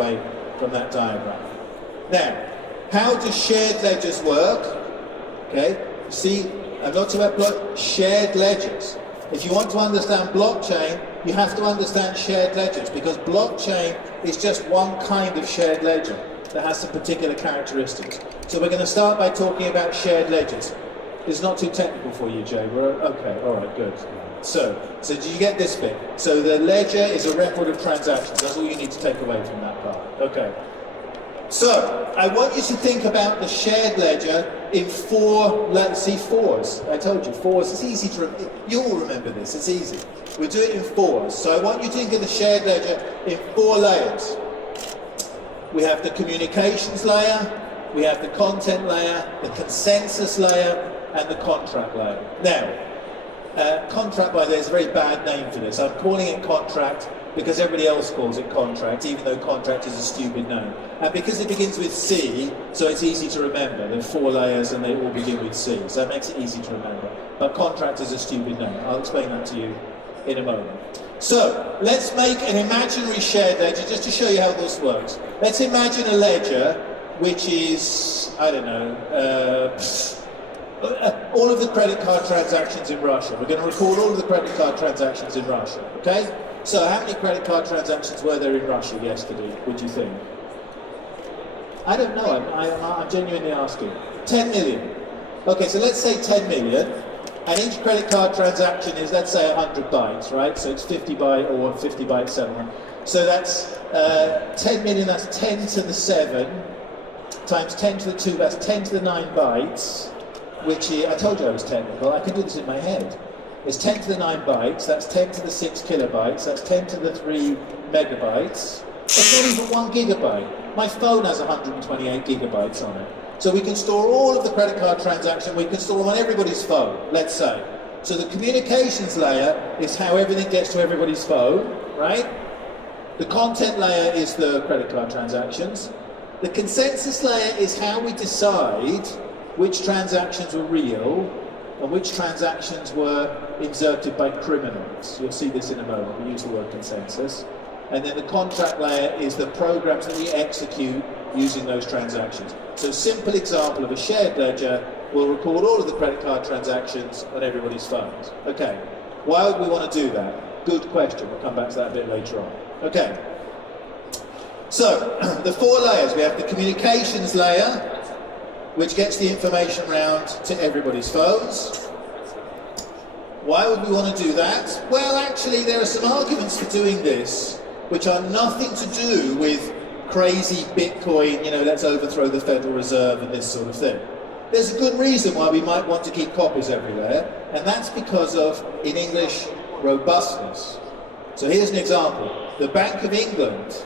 away from that diagram. Now, how do shared ledgers work? Okay, see, I'm not talking about shared ledgers. If you want to understand blockchain, you have to understand shared ledgers, because blockchain is just one kind of shared ledger that has some particular characteristics. So we're going to start by talking about shared ledgers. It's not too technical for you, Jay. Okay, all right, good. So did you get this bit? So the ledger is a record of transactions. That's all you need to take away from that part. Okay. So I want you to think about the shared ledger in four, let's see, fours. I told you, fours. It's easy to remember. You all remember this. It's easy. We'll do it in fours. So I want you to think of the shared ledger in 4 layers. We have the communications layer, we have the content layer, the consensus layer, and the contract layer. Now, contract, by the way, is a very bad name for this. I'm calling it contract because everybody else calls it contract, even though contract is a stupid name. And because it begins with C, so it's easy to remember. There are 4 layers and they all begin with C, so that makes it easy to remember. But contract is a stupid name. I'll explain that to you in a moment. So, let's make an imaginary shared ledger just to show you how this works. Let's imagine a ledger which is, I don't know, all of the credit card transactions in Russia. We're going to record all of the credit card transactions in Russia, okay? So how many credit card transactions were there in Russia yesterday, would you think? I don't know, I'm genuinely asking. 10 million. Okay, so let's say 10 million, and each credit card transaction is, let's say, 100 bytes, right? So it's 50 byte or 50 byte 7. So that's 10 million, that's 10 to the 7, times 10 to the 2, that's 10 to the 9 bytes, which is, I told you I was technical, I can do this in my head. It's 10 to the 9 bytes, that's 10 to the 6 kilobytes, that's 10 to the 3 megabytes. It's not even 1 gigabyte. My phone has 128 gigabytes on it. So we can store all of the credit card transactions, we can store them on everybody's phone, let's say. So the communications layer is how everything gets to everybody's phone, right? The content layer is the credit card transactions. The consensus layer is how we decide which transactions were real and which transactions were inserted by criminals. You'll see this in a moment, we use the word consensus. And then the contract layer is the programs that we execute using those transactions. So a simple example of a shared ledger will record all of the credit card transactions on everybody's phones. Okay, why would we want to do that? Good question, we'll come back to that a bit later on. Okay, so the 4 layers, we have the communications layer, which gets the information round to everybody's phones. Why would we want to do that? Well, actually, there are some arguments for doing this, which are nothing to do with crazy Bitcoin, you know, let's overthrow the Federal Reserve and this sort of thing. There's a good reason why we might want to keep copies everywhere, and that's because of, in English, robustness. So here's an example. The Bank of England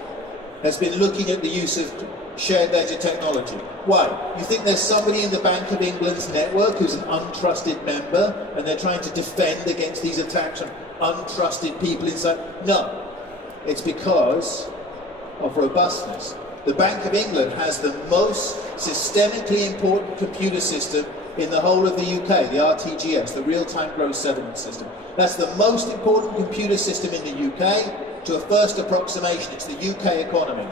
has been looking at the use of shared ledger technology. Why? You think there's somebody in the Bank of England's network who's an untrusted member and they're trying to defend against these attacks from untrusted people inside? No. It's because of robustness. The Bank of England has the most systemically important computer system in the whole of the UK, the RTGS, the real-time gross settlement system. That's the most important computer system in the UK. To a first approximation, it's the UK economy.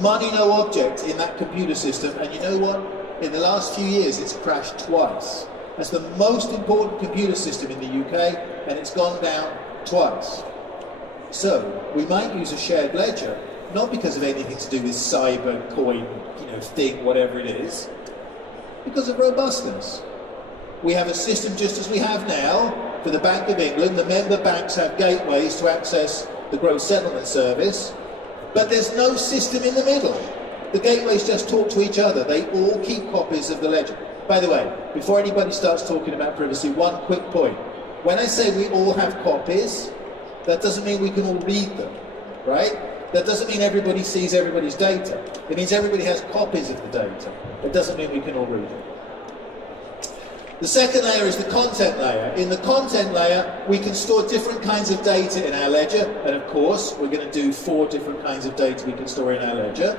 Money no object in that computer system, and you know what? In the last few years, it's crashed twice. That's the most important computer system in the UK, and it's gone down twice. So, we might use a shared ledger, not because of anything to do with cyber, coin, thing, whatever it is, because of robustness. We have a system just as we have now for the Bank of England. The member banks have gateways to access the gross settlement service, but there's no system in the middle. The gateways just talk to each other. They all keep copies of the ledger. By the way, before anybody starts talking about privacy, one quick point. When I say we all have copies, that doesn't mean we can all read them, right? That doesn't mean everybody sees everybody's data. It means everybody has copies of the data. It doesn't mean we can all read it. The second layer is the content layer. In the content layer, we can store different kinds of data in our ledger, and of course, we're going to do 4 different kinds of data we can store in our ledger.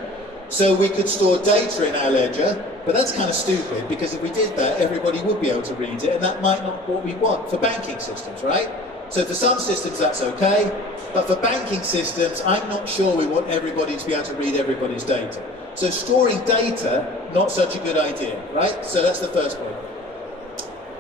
So we could store data in our ledger, but that's kind of stupid, because if we did that, everybody would be able to read it, and that might not be what we want for banking systems, right? So for some systems that's okay, but for banking systems, I'm not sure we want everybody to be able to read everybody's data. So storing data, not such a good idea, right? So that's the first point.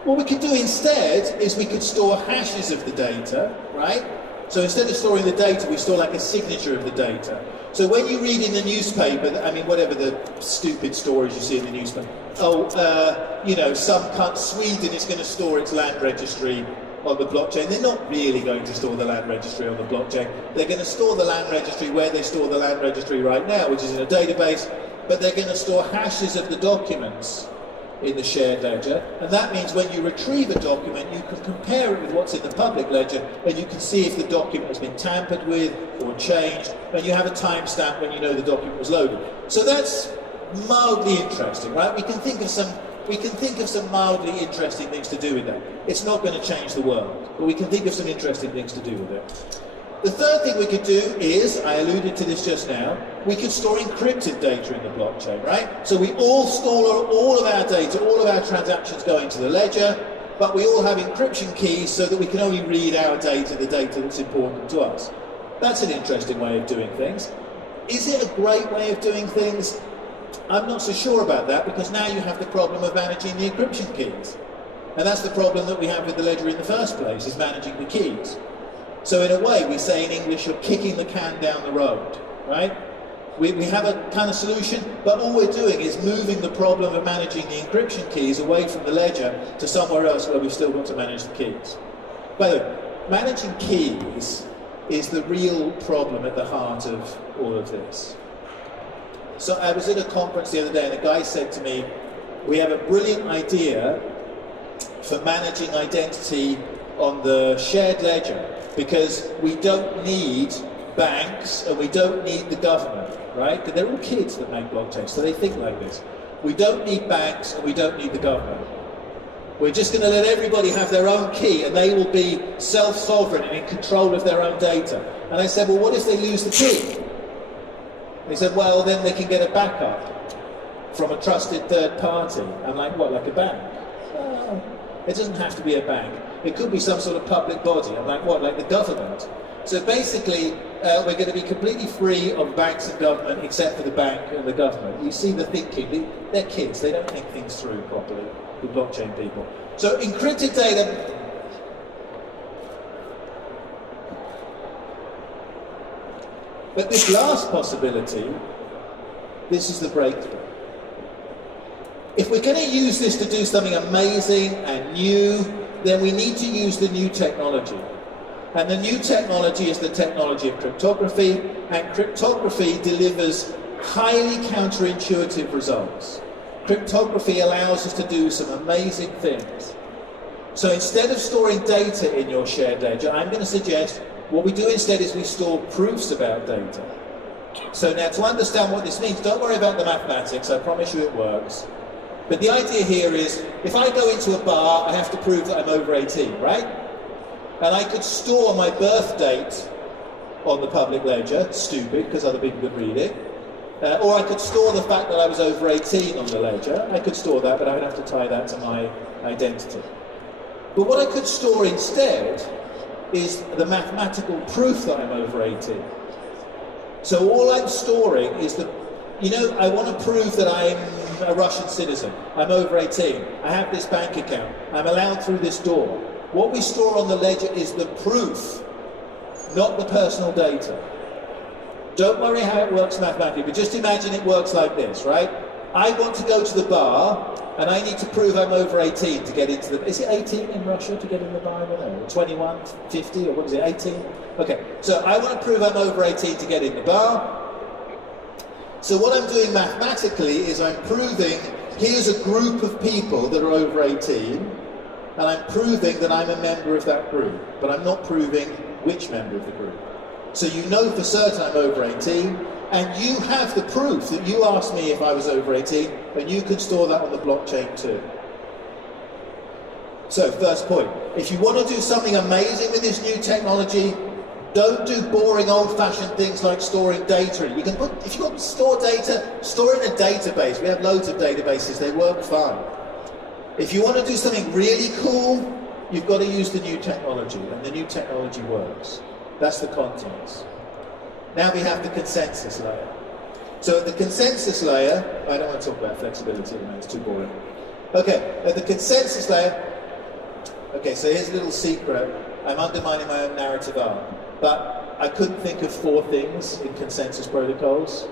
What we could do instead is we could store hashes of the data, right? So instead of storing the data, we store like a signature of the data. So when you read in the newspaper, I mean, whatever the stupid stories you see in the newspaper, you know, Sweden is going to store its land registry on the blockchain. They're not really going to store the land registry on the blockchain. They're going to store the land registry where they store the land registry right now, which is in a database, but they're going to store hashes of the documents in the shared ledger, and that means when you retrieve a document, you can compare it with what's in the public ledger, and you can see if the document has been tampered with or changed, and you have a timestamp when you know the document was loaded. So that's mildly interesting, right? We can think of some mildly interesting things to do with that. It's not going to change the world, but we can think of some interesting things to do with it. The third thing we could do is, I alluded to this just now, we could store encrypted data in the blockchain, right? So we all store all of our data, all of our transactions go into the ledger, but we all have encryption keys so that we can only read our data, the data that's important to us. That's an interesting way of doing things. Is it a great way of doing things? I'm not so sure about that, because now you have the problem of managing the encryption keys. And that's the problem that we have with the ledger in the first place, is managing the keys. So in a way, we say in English, you're kicking the can down the road, right? We have a kind of solution, but all we're doing is moving the problem of managing the encryption keys away from the ledger to somewhere else where we've still got to manage the keys. By the way, managing keys is the real problem at the heart of all of this. So I was at a conference the other day, and a guy said to me, we have a brilliant idea for managing identity on the shared ledger, because we don't need banks and we don't need the government, right? Because they're all kids that make blockchains, so they think like this. We don't need banks and we don't need the government. We're just going to let everybody have their own key, and they will be self-sovereign and in control of their own data. And I said, well, what if they lose the key? And he said, well, then they can get a backup from a trusted third party. I'm like, what, like a bank? Well, it doesn't have to be a bank. It could be some sort of public body. I'm like, what, like the government? So basically, we're going to be completely free of banks and government, except for the bank and the government. You see the thinking. They're kids. They don't think things through properly, the blockchain people. So encrypted data. But this last possibility, this is the breakthrough. If we're going to use this to do something amazing and new, then we need to use the new technology. And the new technology is the technology of cryptography, and cryptography delivers highly counterintuitive results. Cryptography allows us to do some amazing things. So instead of storing data in your shared ledger, I'm going to suggest what we do instead is we store proofs about data. So now, to understand what this means, don't worry about the mathematics, I promise you it works. But the idea here is, if I go into a bar, I have to prove that I'm over 18, right? And I could store my birth date on the public ledger, stupid, because other people could read it. Or I could store the fact that I was over 18 on the ledger. I could store that, but I would have to tie that to my identity. But what I could store instead is the mathematical proof that I'm over 18. So all I'm storing is the, you know, I want to prove that I'm a Russian citizen. I'm over 18. I have this bank account. I'm allowed through this door. What we store on the ledger is the proof, not the personal data. Don't worry how it works mathematically, but just imagine it works like this, right? I want to go to the bar, and I need to prove I'm over 18 to get into the... Is it 18 in Russia to get in the bar? I don't know. 21, 50, or what is it, 18? Okay, so I want to prove I'm over 18 to get in the bar. So what I'm doing mathematically is I'm proving, here's a group of people that are over 18, and I'm proving that I'm a member of that group, but I'm not proving which member of the group. So you know for certain I'm over 18, and you have the proof that you asked me if I was over 18, and you can store that on the blockchain too. So, first point, if you want to do something amazing with this new technology, don't do boring old-fashioned things like storing data. You can put, if you want to store data, store it in a database. We have loads of databases, they work fine. If you want to do something really cool, you've got to use the new technology, and the new technology works. That's the context. Now we have the consensus layer. So at the consensus layer, I don't want to talk about flexibility at the moment, it's too boring. Okay, at the consensus layer, okay, so here's a little secret. I'm undermining my own narrative arc, but I couldn't think of 4 things in consensus protocols.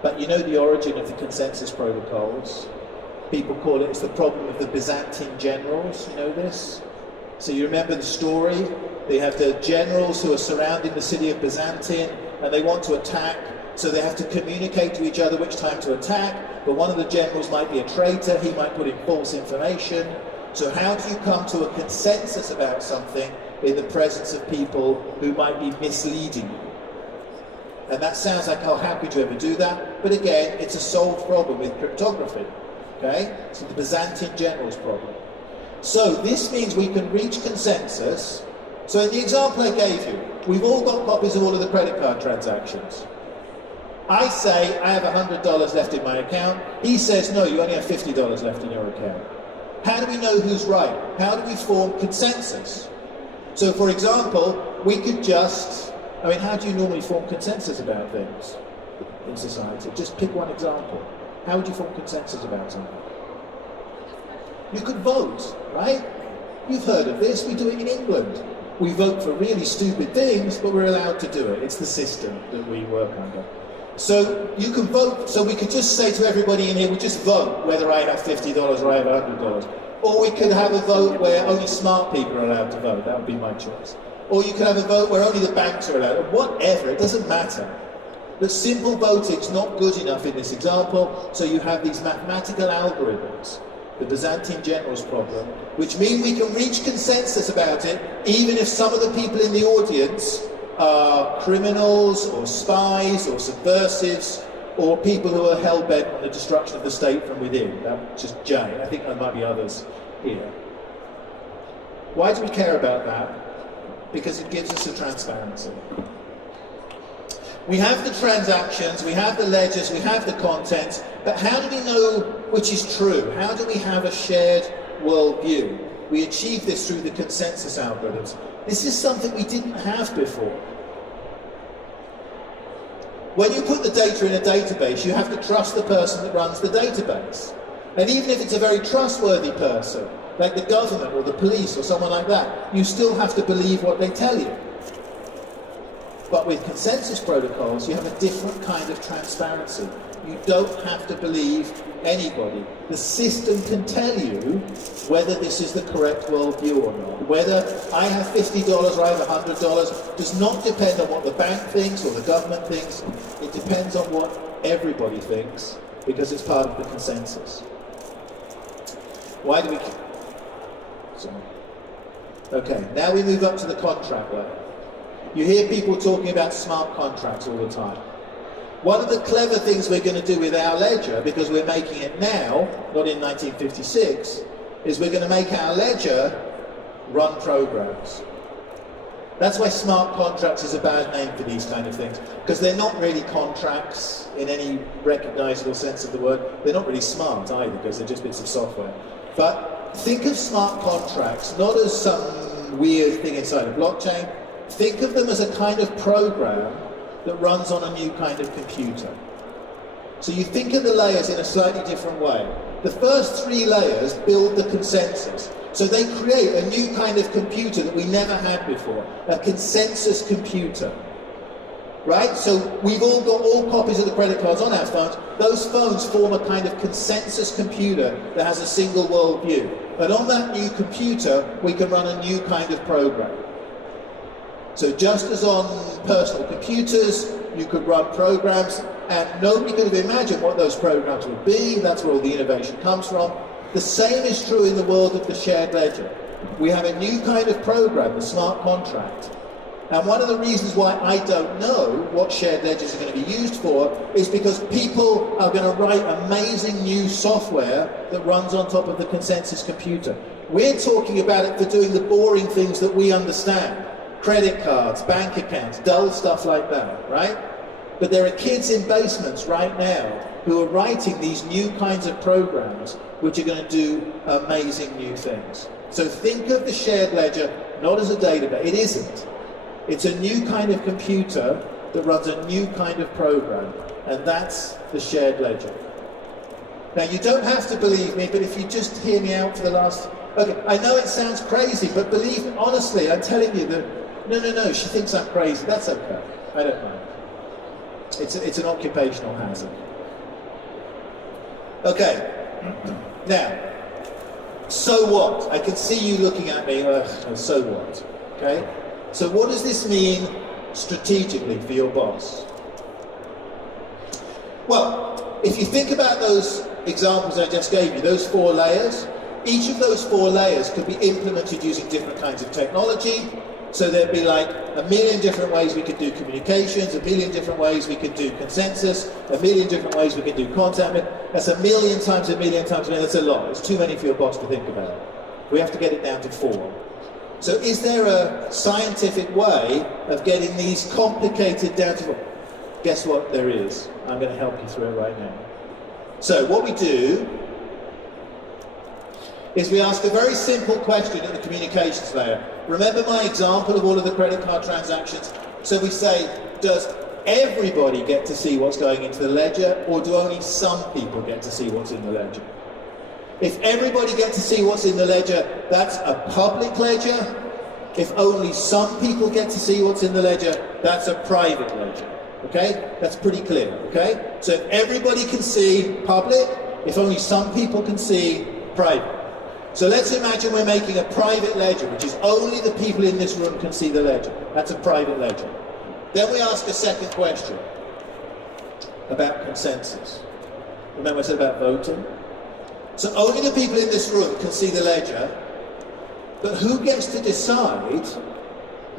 But you know the origin of the consensus protocols. People call it, it's the problem of the Byzantine generals, you know this? So you remember the story? They have the generals who are surrounding the city of Byzantium, and they want to attack, so they have to communicate to each other which time to attack, but one of the generals might be a traitor, he might put in false information. So how do you come to a consensus about something in the presence of people who might be misleading you? And that sounds like, oh, how could you ever do that? But again, it's a solved problem with cryptography, okay? So the Byzantine generals problem. So this means we can reach consensus. So in the example I gave you, we've all got copies of all of the credit card transactions. I say, I have $100 left in my account. He says, no, you only have $50 left in your account. How do we know who's right? How do we form consensus? So for example, we could just, I mean, how do you normally form consensus about things in society? Just pick one example. How would you form consensus about something? You could vote, right? You've heard of this, we do it in England. We vote for really stupid things, but we're allowed to do it. It's the system that we work under. So you can vote, so we could just say to everybody in here, we just vote whether I have $50 or I have $100. Or we could have a vote where only smart people are allowed to vote, that would be my choice. Or you could have a vote where only the banks are allowed, or whatever, it doesn't matter. But simple voting's not good enough in this example, so you have these mathematical algorithms, the Byzantine generals problem, which mean we can reach consensus about it, even if some of the people in the audience are criminals or spies or subversives or people who are hell-bent on the destruction of the state from within. That's just Jay. I think there might be others here. Why do we care about that? Because it gives us a transparency. We have the transactions, we have the ledgers, we have the contents, but how do we know which is true? How do we have a shared worldview? We achieve this through the consensus algorithms. This is something we didn't have before. When you put the data in a database, you have to trust the person that runs the database. And even if it's a very trustworthy person, like the government or the police or someone like that, you still have to believe what they tell you. But with consensus protocols, you have a different kind of transparency. You don't have to believe anybody. The system can tell you whether this is the correct worldview or not. Whether I have $50 or I have $100 does not depend on what the bank thinks or the government thinks. It depends on what everybody thinks, because it's part of the consensus. Why do we... Sorry. Okay, now we move up to the contract layer. You hear people talking about smart contracts all the time. One of the clever things we're going to do with our ledger, because we're making it now, not in 1956, is we're going to make our ledger run programs. That's why smart contracts is a bad name for these kind of things, because they're not really contracts in any recognizable sense of the word. They're not really smart either, because they're just bits of software. But think of smart contracts not as some weird thing inside a blockchain. Think of them as a kind of program that runs on a new kind of computer. So you think of the layers in a slightly different way. The first 3 layers build the consensus. So they create a new kind of computer that we never had before, a consensus computer. Right? So we've all got all copies of the credit cards on our phones. Those phones form a kind of consensus computer that has a single worldview. And on that new computer, we can run a new kind of program. So just as on personal computers, you could run programs, and nobody could have imagined what those programs would be. That's where all the innovation comes from. The same is true in the world of the shared ledger. We have a new kind of program, the smart contract. And one of the reasons why I don't know what shared ledgers are going to be used for is because people are going to write amazing new software that runs on top of the consensus computer. We're talking about it for doing the boring things that we understand. Credit cards, bank accounts, dull stuff like that, right? But there are kids in basements right now who are writing these new kinds of programs which are going to do amazing new things. So think of the shared ledger not as a database. It isn't. It's a new kind of computer that runs a new kind of program, and that's the shared ledger. Now, you don't have to believe me, but if you just hear me out for the last... Okay, I know it sounds crazy, but believe me, honestly, I'm telling you that... No, she thinks I'm crazy. That's okay. I don't mind. It's an occupational hazard. Okay. Now, so what? I can see you looking at me, so what? Okay? So what does this mean strategically for your boss? Well, if you think about those examples I just gave you, those 4 layers, each of those 4 layers could be implemented using different kinds of technology. So there'd be like a million different ways we could do communications, a million different ways we could do consensus, a million different ways we could do content. That's a million times a million times a million. That's a lot. It's too many for your boss to think about. We have to get it down to 4. So is there a scientific way of getting these complicated down to 4? Guess what there is. I'm going to help you through it right now. So what we do is we ask a very simple question at the communications layer. Remember my example of all of the credit card transactions? So we say, does everybody get to see what's going into the ledger, or do only some people get to see what's in the ledger? If everybody gets to see what's in the ledger, that's a public ledger. If only some people get to see what's in the ledger, that's a private ledger. Okay? That's pretty clear, okay? So if everybody can see public, if only some people can see private. So let's imagine we're making a private ledger, which is only the people in this room can see the ledger. That's a private ledger. Then we ask a second question about consensus. Remember I said about voting? So only the people in this room can see the ledger, but who gets to decide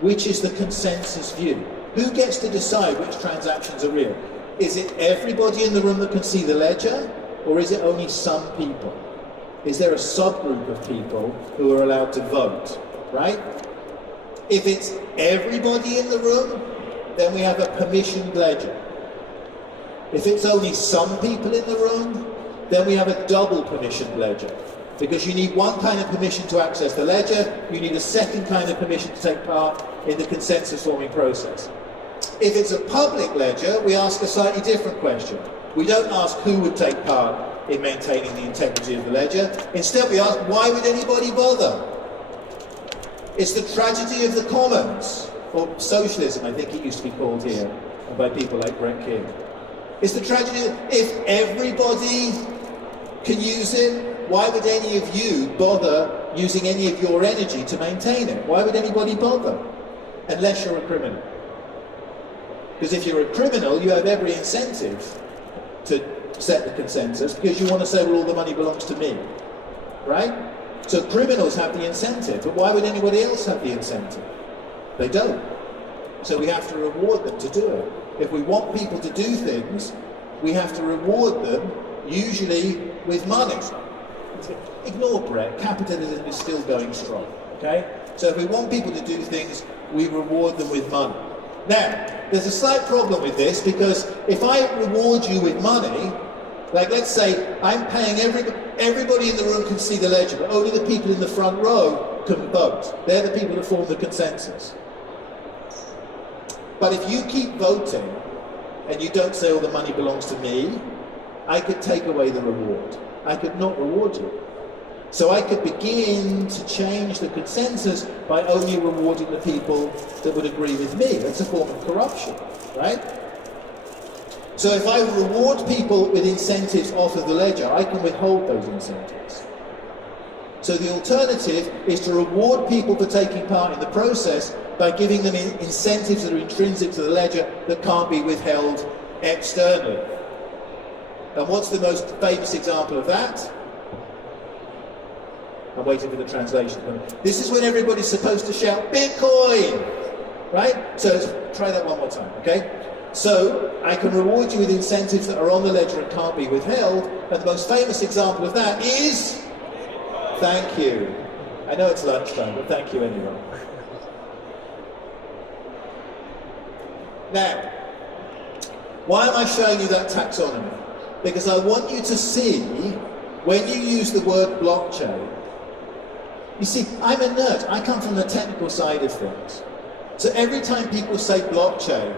which is the consensus view? Who gets to decide which transactions are real? Is it everybody in the room that can see the ledger, or is it only some people? Is there a subgroup of people who are allowed to vote, right? If it's everybody in the room, then we have a permissioned ledger. If it's only some people in the room, then we have a double permissioned ledger. Because you need one kind of permission to access the ledger, you need a second kind of permission to take part in the consensus forming process. If it's a public ledger, we ask a slightly different question. We don't ask who would take part in maintaining the integrity of the ledger. Instead, we ask, why would anybody bother? It's the tragedy of the commons, or socialism, I think it used to be called here, and by people like Brett King. It's the tragedy if everybody can use it, why would any of you bother using any of your energy to maintain it? Why would anybody bother? Unless you're a criminal. Because if you're a criminal, you have every incentive to set the consensus, because you want to say, well, all the money belongs to me, right? So criminals have the incentive, but why would anybody else have the incentive? They don't. So we have to reward them to do it. If we want people to do things, we have to reward them, usually with money. Ignore Brett, capitalism is still going strong, okay? So if we want people to do things, we reward them with money. Now, there's a slight problem with this, because if I reward you with money, like let's say I'm paying everybody in the room can see the ledger, but only the people in the front row can vote. They're the people that form the consensus. But if you keep voting and you don't say all the money belongs to me, I could take away the reward. I could not reward you. So I could begin to change the consensus by only rewarding the people that would agree with me. That's a form of corruption, right? So if I reward people with incentives off of the ledger, I can withhold those incentives. So the alternative is to reward people for taking part in the process by giving them incentives that are intrinsic to the ledger that can't be withheld externally. And what's the most famous example of that? I'm waiting for the translation. This is when everybody's supposed to shout, Bitcoin! Right? So let's try that one more time, okay? So I can reward you with incentives that are on the ledger and can't be withheld. And the most famous example of that is... Thank you. I know it's lunchtime, but thank you anyway. Now, why am I showing you that taxonomy? Because I want you to see, when you use the word blockchain, You see, I'm a nerd. I come from the technical side of things. So every time people say blockchain,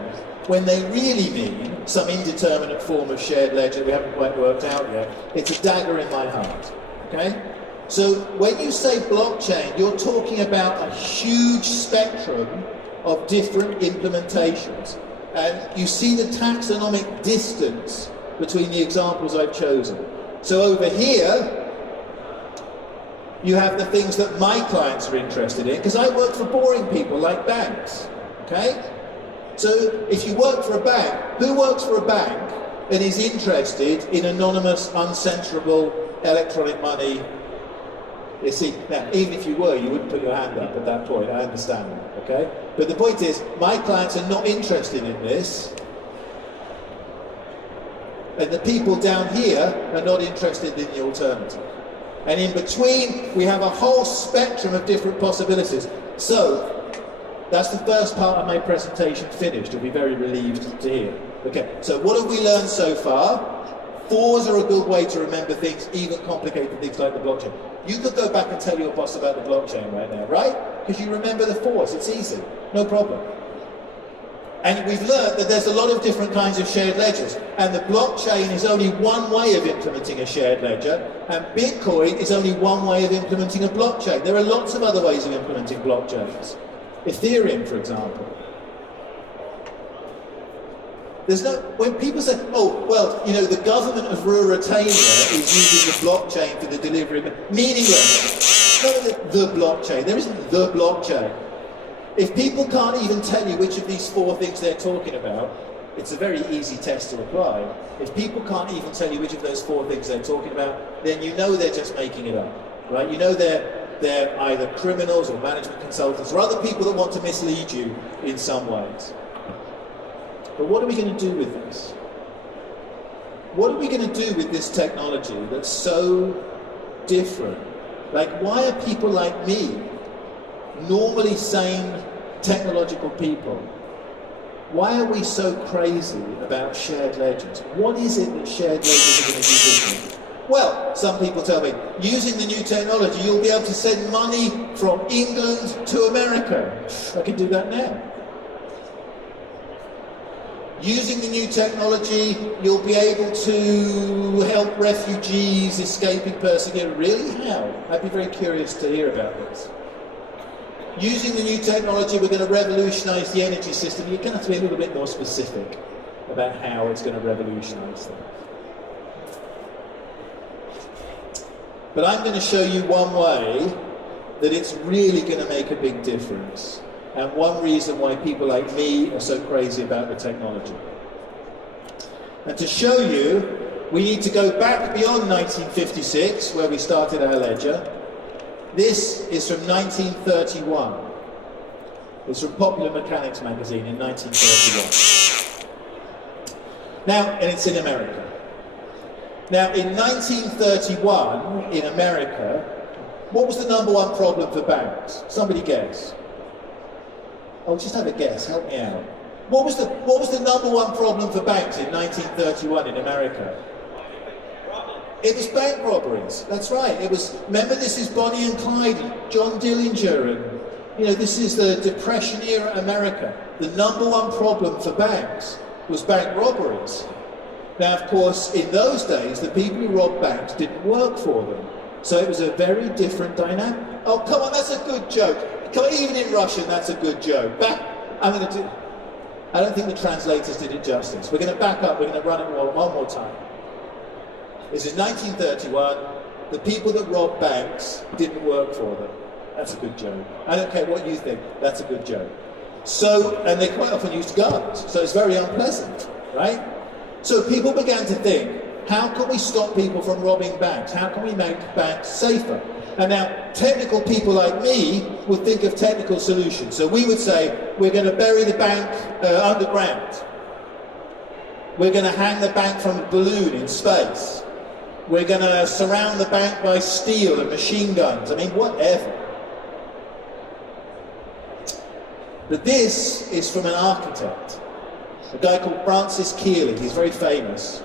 when they really mean some indeterminate form of shared ledger we haven't quite worked out yet, it's a dagger in my heart, okay? So when you say blockchain, you're talking about a huge spectrum of different implementations. And you see the taxonomic distance between the examples I've chosen. So over here, you have the things that my clients are interested in, because I work for boring people like banks, okay? So if you work for a bank, who works for a bank and is interested in anonymous, uncensorable electronic money? You see, now, even if you were, you wouldn't put your hand up at that point, I understand that, okay? But the point is, my clients are not interested in this, and the people down here are not interested in the alternative. And in between, we have a whole spectrum of different possibilities. So, that's the first part of my presentation finished. You'll be very relieved to hear. Okay, so what have we learned so far? Fours are a good way to remember things, even complicated things like the blockchain. You could go back and tell your boss about the blockchain right now, right? Because you remember the fours, it's easy, no problem. And we've learned that there's a lot of different kinds of shared ledgers, and the blockchain is only one way of implementing a shared ledger, and Bitcoin is only one way of implementing a blockchain. There are lots of other ways of implementing blockchains. Ethereum, for example. There's no, when people say, oh, well, you know, the government of Ruritania is using the blockchain for the delivery of, meaningless. No, the blockchain. There isn't the blockchain. If people can't even tell you which of these four things they're talking about, it's a very easy test to apply. If people can't even tell you which of those four things they're talking about, then you know they're just making it up, right? You know they're either criminals or management consultants or other people that want to mislead you in some ways. But what are we going to do with this? What are we going to do with this technology that's so different? Like, why are people like me, normally sane technological people, why are we so crazy about shared ledgers? What is it that shared ledgers are going to do different? Well, some people tell me, using the new technology, you'll be able to send money from England to America. I can do that now. Using the new technology, you'll be able to help refugees escaping persecution. Really? How? I'd be very curious to hear about this. Using the new technology, we're going to revolutionize the energy system. You're going to have to be a little bit more specific about how it's going to revolutionize things. But I'm going to show you one way that it's really going to make a big difference, and one reason why people like me are so crazy about the technology. And to show you, we need to go back beyond 1956, where we started our ledger. This is from 1931. It's from Popular Mechanics magazine in 1931. Now, and it's in America. Now, in 1931, in America, what was the #1 problem for banks? Somebody guess. Oh, just have a guess, help me out. What was the #1 problem for banks in 1931 in America? It was bank robberies, that's right. It was, remember, this is Bonnie and Clyde, John Dillinger, and, you know, this is the Depression era America. The #1 problem for banks was bank robberies. Now, of course, in those days, the people who robbed banks didn't work for them. So it was a very different dynamic. Oh, come on, that's a good joke. Come on, even in Russian, that's a good joke. I don't think the translators did it justice. We're going to back up, we're going to run it one more time. This is 1931. The people that robbed banks didn't work for them. That's a good joke. I don't care what you think, that's a good joke. So, and they quite often used guns, so it's very unpleasant, right? So people began to think, how can we stop people from robbing banks? How can we make banks safer? And now, technical people like me would think of technical solutions. So we would say, we're going to bury the bank underground. We're going to hang the bank from a balloon in space. We're going to surround the bank by steel and machine guns. I mean, whatever. But this is from an architect, a guy called Francis Keeley. He's very famous.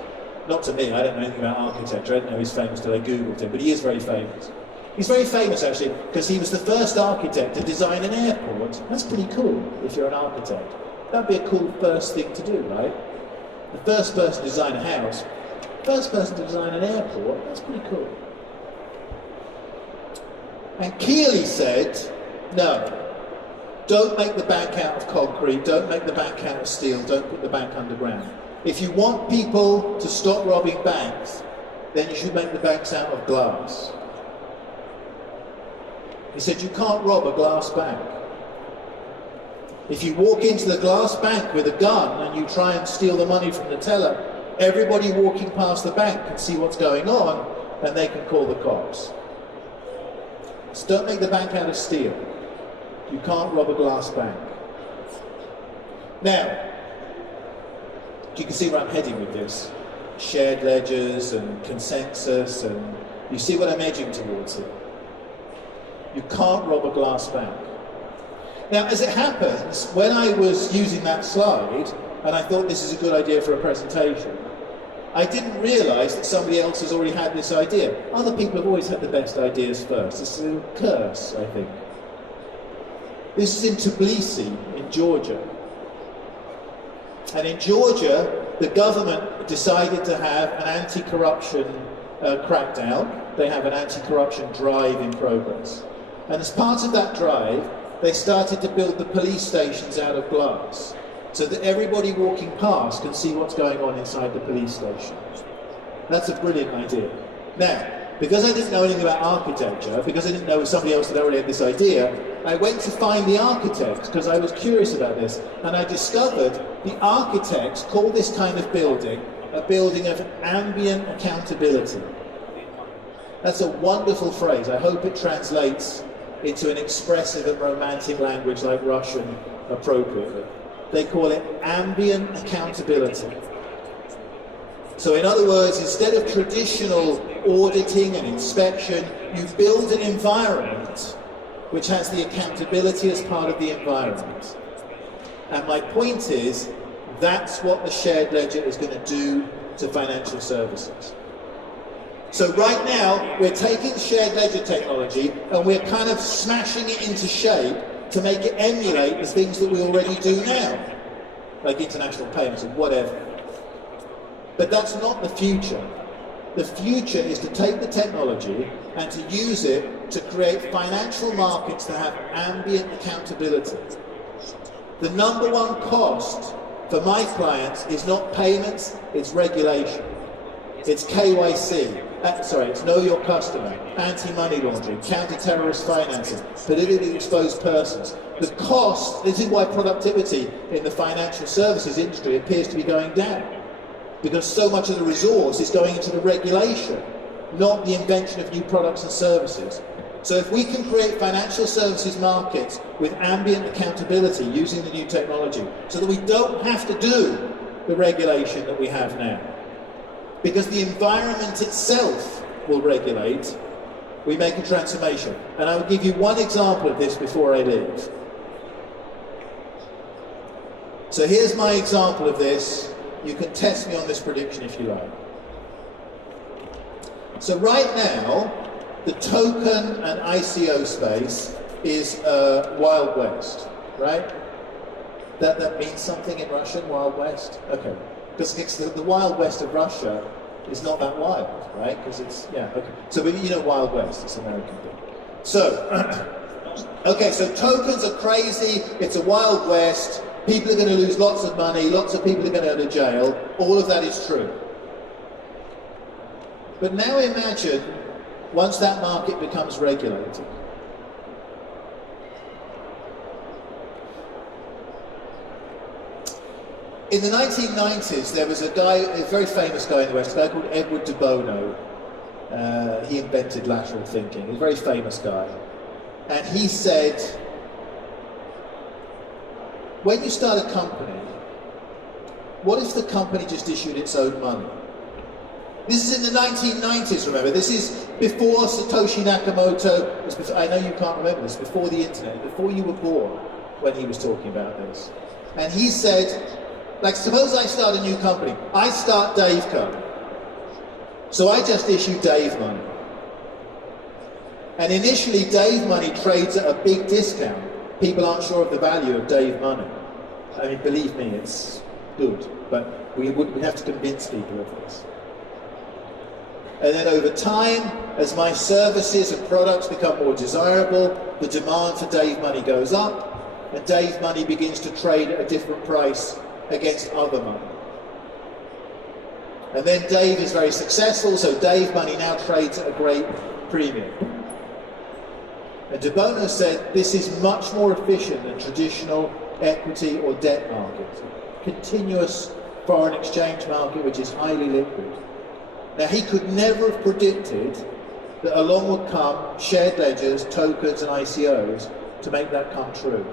Not to me, I don't know anything about architecture. I didn't know he's famous till I Googled him, but he is very famous. He's very famous actually because he was the first architect to design an airport. That's pretty cool if you're an architect. That'd be a cool first thing to do, right? The first person to design a house, first person to design an airport, that's pretty cool. And Keeley said, no, don't make the bank out of concrete, don't make the bank out of steel, don't put the bank underground. If you want people to stop robbing banks, then you should make the banks out of glass. He said, you can't rob a glass bank. If you walk into the glass bank with a gun and you try and steal the money from the teller, everybody walking past the bank can see what's going on and they can call the cops. So don't make the bank out of steel. You can't rob a glass bank. Now, you can see where I'm heading with this. Shared ledgers and consensus, and you see what I'm edging towards here. You can't rob a glass bank. Now, as it happens, when I was using that slide, and I thought this is a good idea for a presentation, I didn't realise that somebody else has already had this idea. Other people have always had the best ideas first. This is a curse, I think. This is in Tbilisi, in Georgia. And in Georgia, the government decided to have an anti-corruption crackdown. They have an anti-corruption drive in progress. And as part of that drive, they started to build the police stations out of glass, so that everybody walking past can see what's going on inside the police station. That's a brilliant idea. Now, because I didn't know anything about architecture, because I didn't know somebody else had already had this idea, I went to find the architects because I was curious about this, and I discovered the architects call this kind of building a building of ambient accountability. That's a wonderful phrase. I hope it translates into an expressive and romantic language like Russian appropriately. They call it ambient accountability. So in other words, instead of traditional auditing and inspection, you build an environment which has the accountability as part of the environment. And my point is, that's what the shared ledger is going to do to financial services. So right now, we're taking shared ledger technology and we're kind of smashing it into shape to make it emulate the things that we already do now, like international payments and whatever. But that's not the future. The future is to take the technology and to use it to create financial markets that have ambient accountability. The number one cost for my clients is not payments, it's regulation. It's KYC. It's know your customer, anti-money laundering, counter-terrorist financing, politically exposed persons. The cost, this is why productivity in the financial services industry appears to be going down. Because so much of the resource is going into the regulation, not the invention of new products and services. So if we can create financial services markets with ambient accountability using the new technology, so that we don't have to do the regulation that we have now, because the environment itself will regulate, we make a transformation. And I will give you one example of this before I leave. So here's my example of this. You can test me on this prediction if you like. So right now, the token and ICO space is Wild West, right? That means something in Russian, Wild West? Okay. Because the Wild West of Russia is not that wild, right? Because it's, yeah, okay. So you know Wild West, it's an American thing. So, okay, so tokens are crazy, it's a Wild West, people are going to lose lots of money, lots of people are going to go to jail, all of that is true. But now imagine, once that market becomes regulated, in the 1990s, there was a guy, a very famous guy in the West, a guy called Edward de Bono. He invented lateral thinking. He's a very famous guy. And he said, when you start a company, what if the company just issued its own money? This is in the 1990s, remember. This is before Satoshi Nakamoto. I know you can't remember this, before the internet, before you were born, when he was talking about this. And he said, like, suppose I start a new company. I start Dave Co. So I just issue Dave money. And initially, Dave money trades at a big discount. People aren't sure of the value of Dave money. I mean, believe me, it's good, but we have to convince people of this. And then over time, as my services and products become more desirable, the demand for Dave money goes up, and Dave money begins to trade at a different price against other money. And then Dave is very successful, so Dave money now trades at a great premium. And De Bono said this is much more efficient than traditional equity or debt markets. Continuous foreign exchange market which is highly liquid. Now he could never have predicted that along would come shared ledgers, tokens and ICOs to make that come true.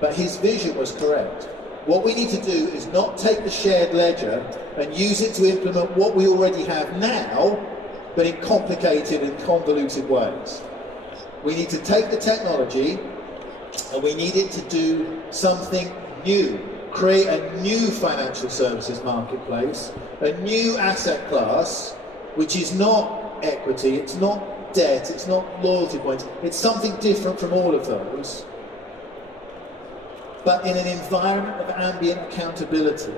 But his vision was correct. What we need to do is not take the shared ledger and use it to implement what we already have now, but in complicated and convoluted ways. We need to take the technology and we need it to do something new, create a new financial services marketplace, a new asset class, which is not equity, it's not debt, it's not loyalty points, it's something different from all of those, but in an environment of ambient accountability,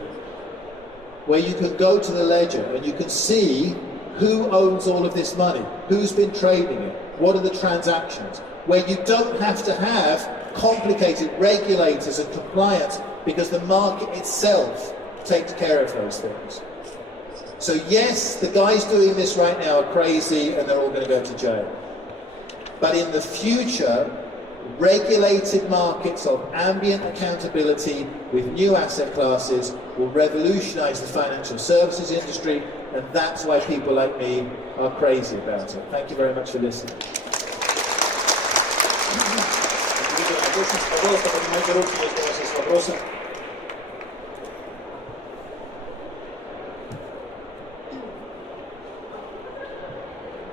where you can go to the ledger and you can see who owns all of this money, who's been trading it, what are the transactions, where you don't have to have complicated regulators and compliance because the market itself takes care of those things. So yes, the guys doing this right now are crazy and they're all going to go to jail. But in the future, regulated markets of ambient accountability with new asset classes will revolutionize the financial services industry, and that's why people like me are crazy about it. Thank you very much for listening.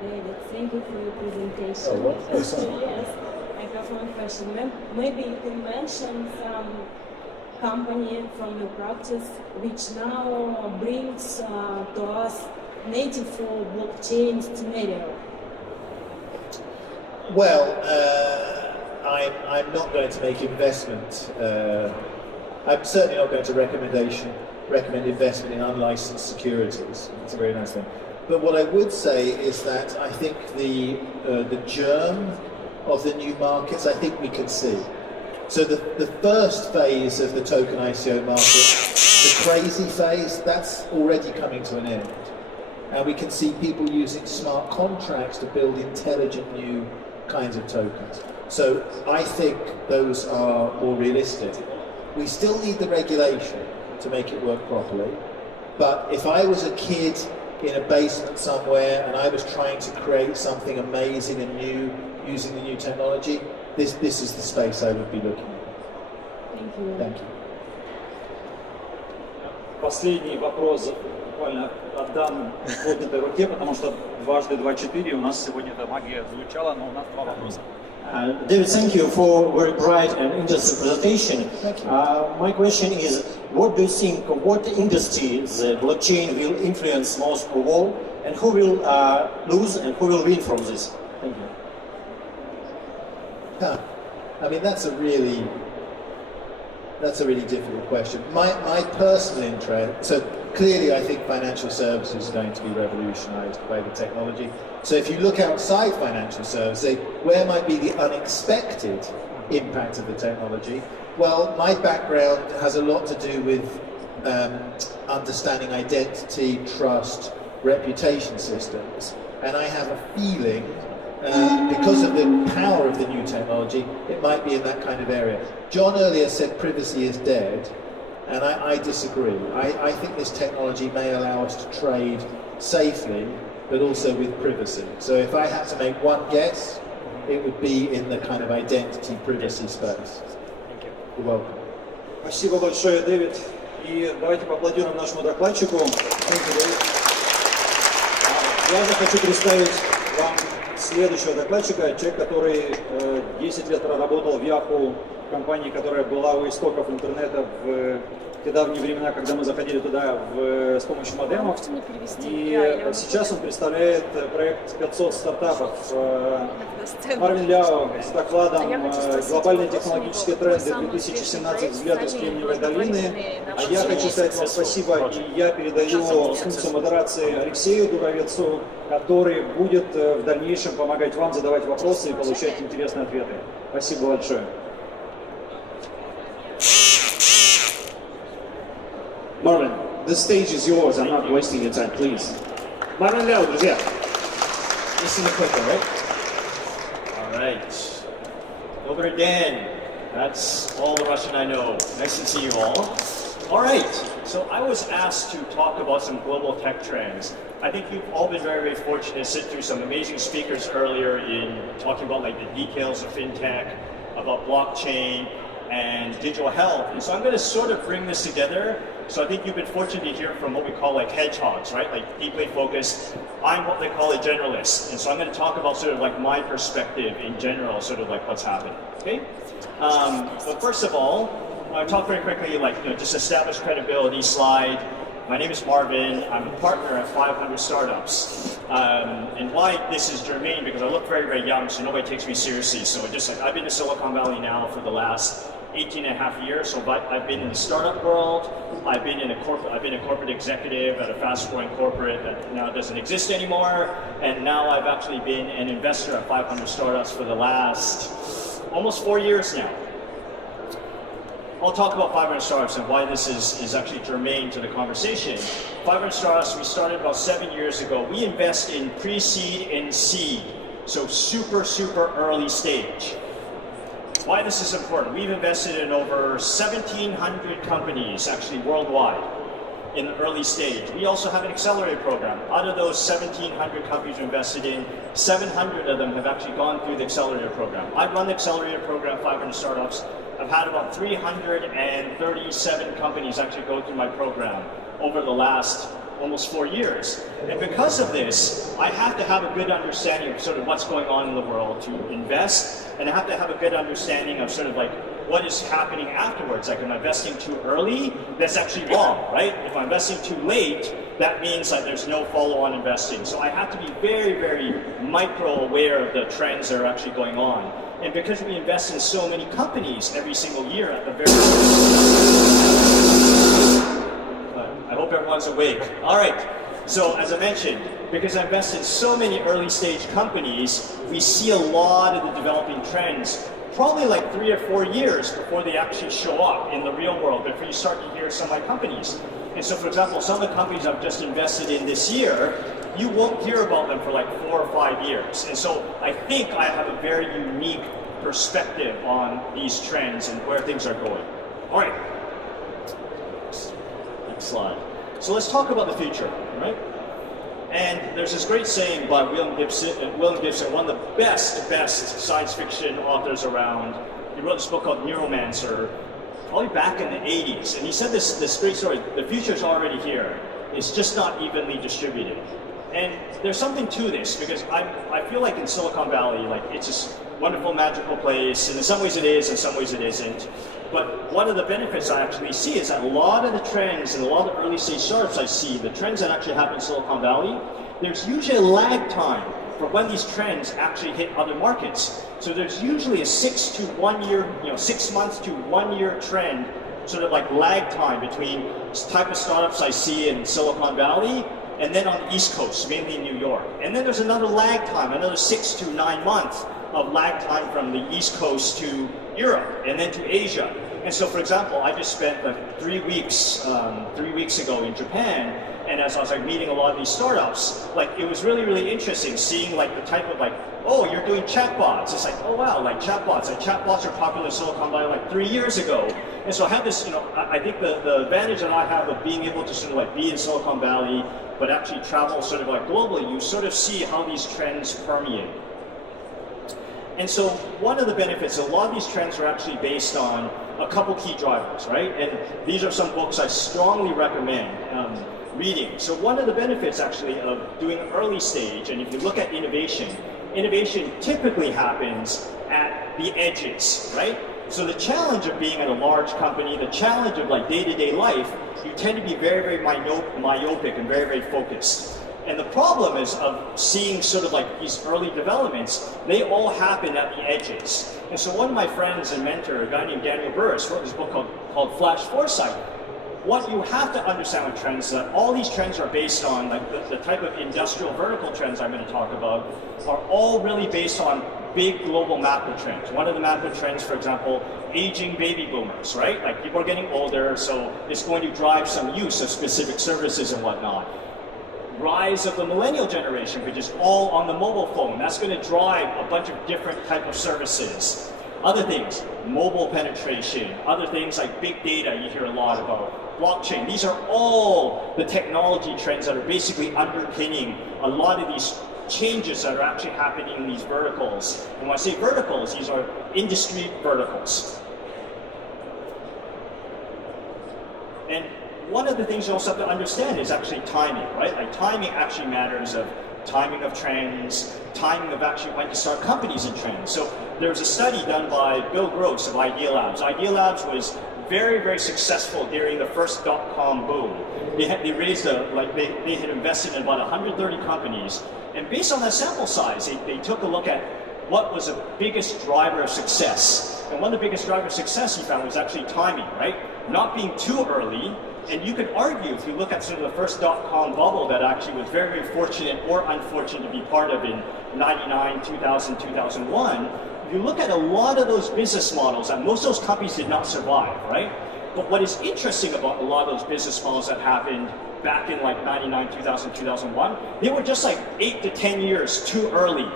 David, thank you for your presentation. Oh, what? Yes, I have one question. Maybe you can mention some company from your practice which now brings to us native for blockchain scenario. Well, I'm not going to make investment. I'm certainly not going to recommend investment in unlicensed securities. That's a very nice thing. But what I would say is that I think the germ of the new markets, I think we can see. So the first phase of the token ICO market, the crazy phase, that's already coming to an end. And we can see people using smart contracts to build intelligent new kinds of tokens. So I think those are more realistic. We still need the regulation to make it work properly. But if I was a kid in a basement somewhere and I was trying to create something amazing and new using the new technology, this is the space I would be looking at. Thank you. Thank you. Последний вопрос буквально отдам в поднятой руке, потому что дважды 2-4 у нас сегодня эта магия звучала, но у нас два вопроса. David, thank you for a very bright and interesting presentation. My question is, what do you think, what industry the blockchain will influence most of all, and who will lose and who will win from this? Thank you. I mean, that's a really difficult question. My personal interest, so clearly I think financial services is going to be revolutionized by the technology. So if you look outside financial services, where might be the unexpected impact of the technology? Well, my background has a lot to do with understanding identity, trust, reputation systems. And I have a feeling, because of the power of the new technology, it might be in that kind of area. John earlier said privacy is dead, and I disagree. I think this technology may allow us to trade safely, but also with privacy. So if I had to make one guess, it would be in the kind of identity privacy space. Thank you. You're welcome. Спасибо большое, Дэвид. И давайте поаплодируем нашему докладчику. Я же хочу представить вам следующего докладчика, человек, который 10 лет проработал в Yahoo, компании, которая была у истоков интернета в те давние времена, когда мы заходили туда с помощью модемов. И сейчас он представляет проект 500 стартапов. Марвин Ляо с докладом «Глобальные технологические тренды 2017. Взгляд из Кремниевой долины». А я хочу сказать вам спасибо, и я передаю функцию модерации Алексею Дуровецу, который будет в дальнейшем помогать вам задавать вопросы и получать интересные ответы. Спасибо большое. Marvin, the stage is yours. I'm not wasting your time, please. Marvin Ляо, друзья. Listen to quicker, right? All right. Добрый день. That's all the Russian I know. Nice to see you all. All right. So I was asked to talk about some global tech trends. I think you've all been very, very fortunate to sit through some amazing speakers earlier in talking about like the details of fintech, about blockchain, and digital health. And so I'm going to sort of bring this together. So I think you've been fortunate to hear from what we call like hedgehogs, right? Like deeply focused. I'm what they call a generalist. And so I'm going to talk about sort of like my perspective in general, sort of like what's happening, okay? But first of all, I'll talk very quickly, like, just establish credibility slide. My name is Marvin. I'm a partner at 500 Startups. And why this is germane, because I look very, very young, so nobody takes me seriously. So just like, I've been to Silicon Valley now for the last 18 and a half years. So I've been in the startup world. I've been a corporate executive at a fast-growing corporate that now doesn't exist anymore. And now I've actually been an investor at 500 Startups for the last almost 4 years now. I'll talk about 500 Startups and why this is actually germane to the conversation. 500 Startups, we started about 7 years ago. We invest in pre-seed and seed, so super, super early stage. Why this is important? We've invested in over 1,700 companies, actually worldwide, in the early stage. We also have an accelerator program. Out of those 1,700 companies we invested in, 700 of them have actually gone through the accelerator program. I run the accelerator program, 500 Startups. I've had about 337 companies actually go through my program over the last almost 4 years. And because of this, I have to have a good understanding of sort of what's going on in the world to invest, and I have to have a good understanding of sort of like what is happening afterwards. Like, if I'm investing too early, that's actually wrong, right? If I'm investing too late, that means that there's no follow-on investing. So I have to be very, very micro-aware of the trends that are actually going on. And because we invest in so many companies every single year at the very I hope everyone's awake. All right, so as I mentioned, because I invest in so many early stage companies, we see a lot of the developing trends probably like 3 or 4 years before they actually show up in the real world, before you start to hear some of my companies. And so, for example, some of the companies I've just invested in this year, you won't hear about them for like 4 or 5 years. And so I think I have a very unique perspective on these trends and where things are going. All right. Next slide. So let's talk about the future, right? And there's this great saying by William Gibson, one of the best science fiction authors around. He wrote this book called Neuromancer, probably back in the 80s. And he said this great story: the future's already here. It's just not evenly distributed. And there's something to this, because I feel like in Silicon Valley, like, it's this wonderful, magical place, and in some ways it is, in some ways it isn't. But one of the benefits I actually see is that a lot of the trends and a lot of the early stage startups I see, the trends that actually happen in Silicon Valley, there's usually a lag time for when these trends actually hit other markets. So there's usually a 6 to 1 year, 6 months to 1 year trend, sort of like lag time between type of startups I see in Silicon Valley and then on the East Coast, mainly in New York. And then there's another lag time, another 6 to 9 months of lag time from the East Coast to Europe and then to Asia. And so, for example, I just spent like 3 weeks ago in Japan, and as I was like meeting a lot of these startups, like, it was really, really interesting seeing like the type of like, oh, you're doing chatbots. It's like, oh wow, like chatbots. Like, chatbots are popular in Silicon Valley like 3 years ago. And so I have this, I think the advantage that I have of being able to sort of like be in Silicon Valley, but actually travel sort of like globally, you sort of see how these trends permeate. And so one of the benefits, a lot of these trends are actually based on a couple key drivers, right? And these are some books I strongly recommend reading. So one of the benefits actually of doing early stage, and if you look at innovation typically happens at the edges, right? So the challenge of being at a large company, the challenge of like day-to-day life, you tend to be very, very myopic and very, very focused. And the problem is of seeing sort of like these early developments, they all happen at the edges. And so one of my friends and mentor, a guy named Daniel Burris, wrote this book called Flash Foresight. What you have to understand with trends is that all these trends are based on, like the type of industrial vertical trends I'm going to talk about, are all really based on big global macro trends. One of the macro trends, for example, aging baby boomers, right? Like people are getting older, so it's going to drive some use of specific services and whatnot. Rise of the millennial generation, which is all on the mobile phone. That's going to drive a bunch of different type of services. Other things, mobile penetration, other things like big data you hear a lot about, blockchain. These are all the technology trends that are basically underpinning a lot of these changes that are actually happening in these verticals. And when I say verticals, these are industry verticals. And one of the things you also have to understand is actually timing, right? Like timing actually matters, of timing of trends, timing of actually when to start companies in trends. So there was a study done by Bill Gross of Idea Labs. Idea Labs was very, very successful during the first dot-com boom. They had invested in about 130 companies, and based on that sample size, they took a look at what was the biggest driver of success. And one of the biggest drivers of success he found was actually timing, right? Not being too early. And you could argue, if you look at sort of the first dot-com bubble that actually was very, very fortunate or unfortunate to be part of in 99, 2000, 2001, if you look at a lot of those business models, that most of those companies did not survive, right? But what is interesting about a lot of those business models that happened back in like 99, 2000, 2001, they were just like 8 to 10 years too early.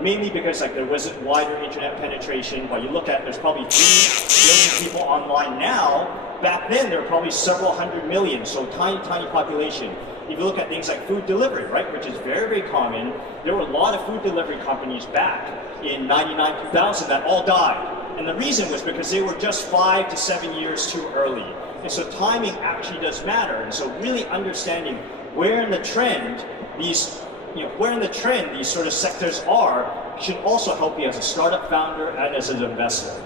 Mainly because like there wasn't wider internet penetration. While you look at, there's probably 3 billion people online now. Back then, there were probably several hundred million, so tiny, tiny population. If you look at things like food delivery, right, which is very, very common, there were a lot of food delivery companies back in 99, 2000 that all died. And the reason was because they were just 5 to 7 years too early. And so timing actually does matter. And so really understanding where in the trend these sort of sectors are should also help you as a startup founder and as an investor.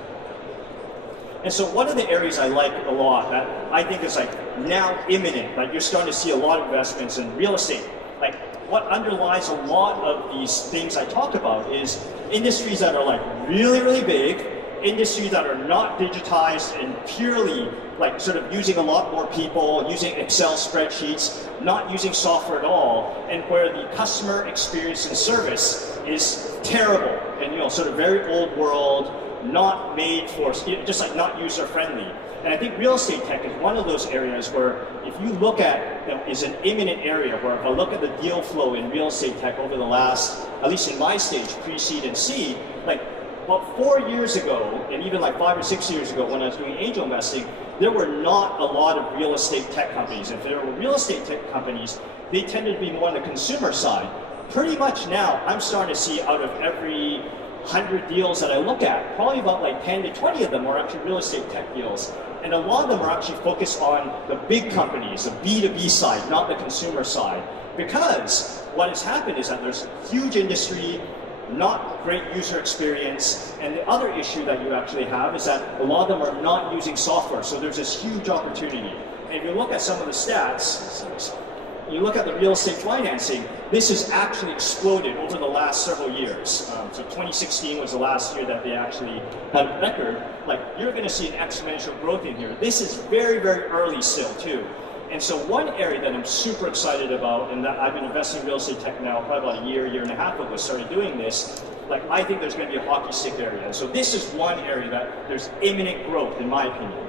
And so one of the areas I like a lot that I think is like now imminent, like you're starting to see a lot of investments in real estate. Like what underlies a lot of these things I talk about is industries that are like really, really big, industries that are not digitized and purely like sort of using a lot more people, using Excel spreadsheets, not using software at all, and where the customer experience and service is terrible and sort of very old world, not made for, just like not user friendly. And I think real estate tech is one of those areas where if you look at, is an imminent area where if I look at the deal flow in real estate tech over the last, at least in my stage, pre-seed and seed, like about 4 years ago, and even like 5 or 6 years ago when I was doing angel investing, there were not a lot of real estate tech companies. If there were real estate tech companies, they tended to be more on the consumer side. Pretty much now, I'm starting to see out of every 100 deals that I look at, probably about like 10 to 20 of them are actually real estate tech deals. And a lot of them are actually focused on the big companies, the B2B side, not the consumer side. Because what has happened is that there's huge industry, not great user experience, and the other issue that you actually have is that a lot of them are not using software, so there's this huge opportunity. And if you look at some of the stats, you look at the real estate financing, this has actually exploded over the last several years. So 2016 was the last year that they actually had a record. Like, you're going to see an exponential growth in here. This is very, very early still, too. And so one area that I'm super excited about, and that I've been investing in real estate tech now probably about a year and a half ago, started doing this, like I think there's going to be a hockey stick area. And so this is one area that there's imminent growth, in my opinion.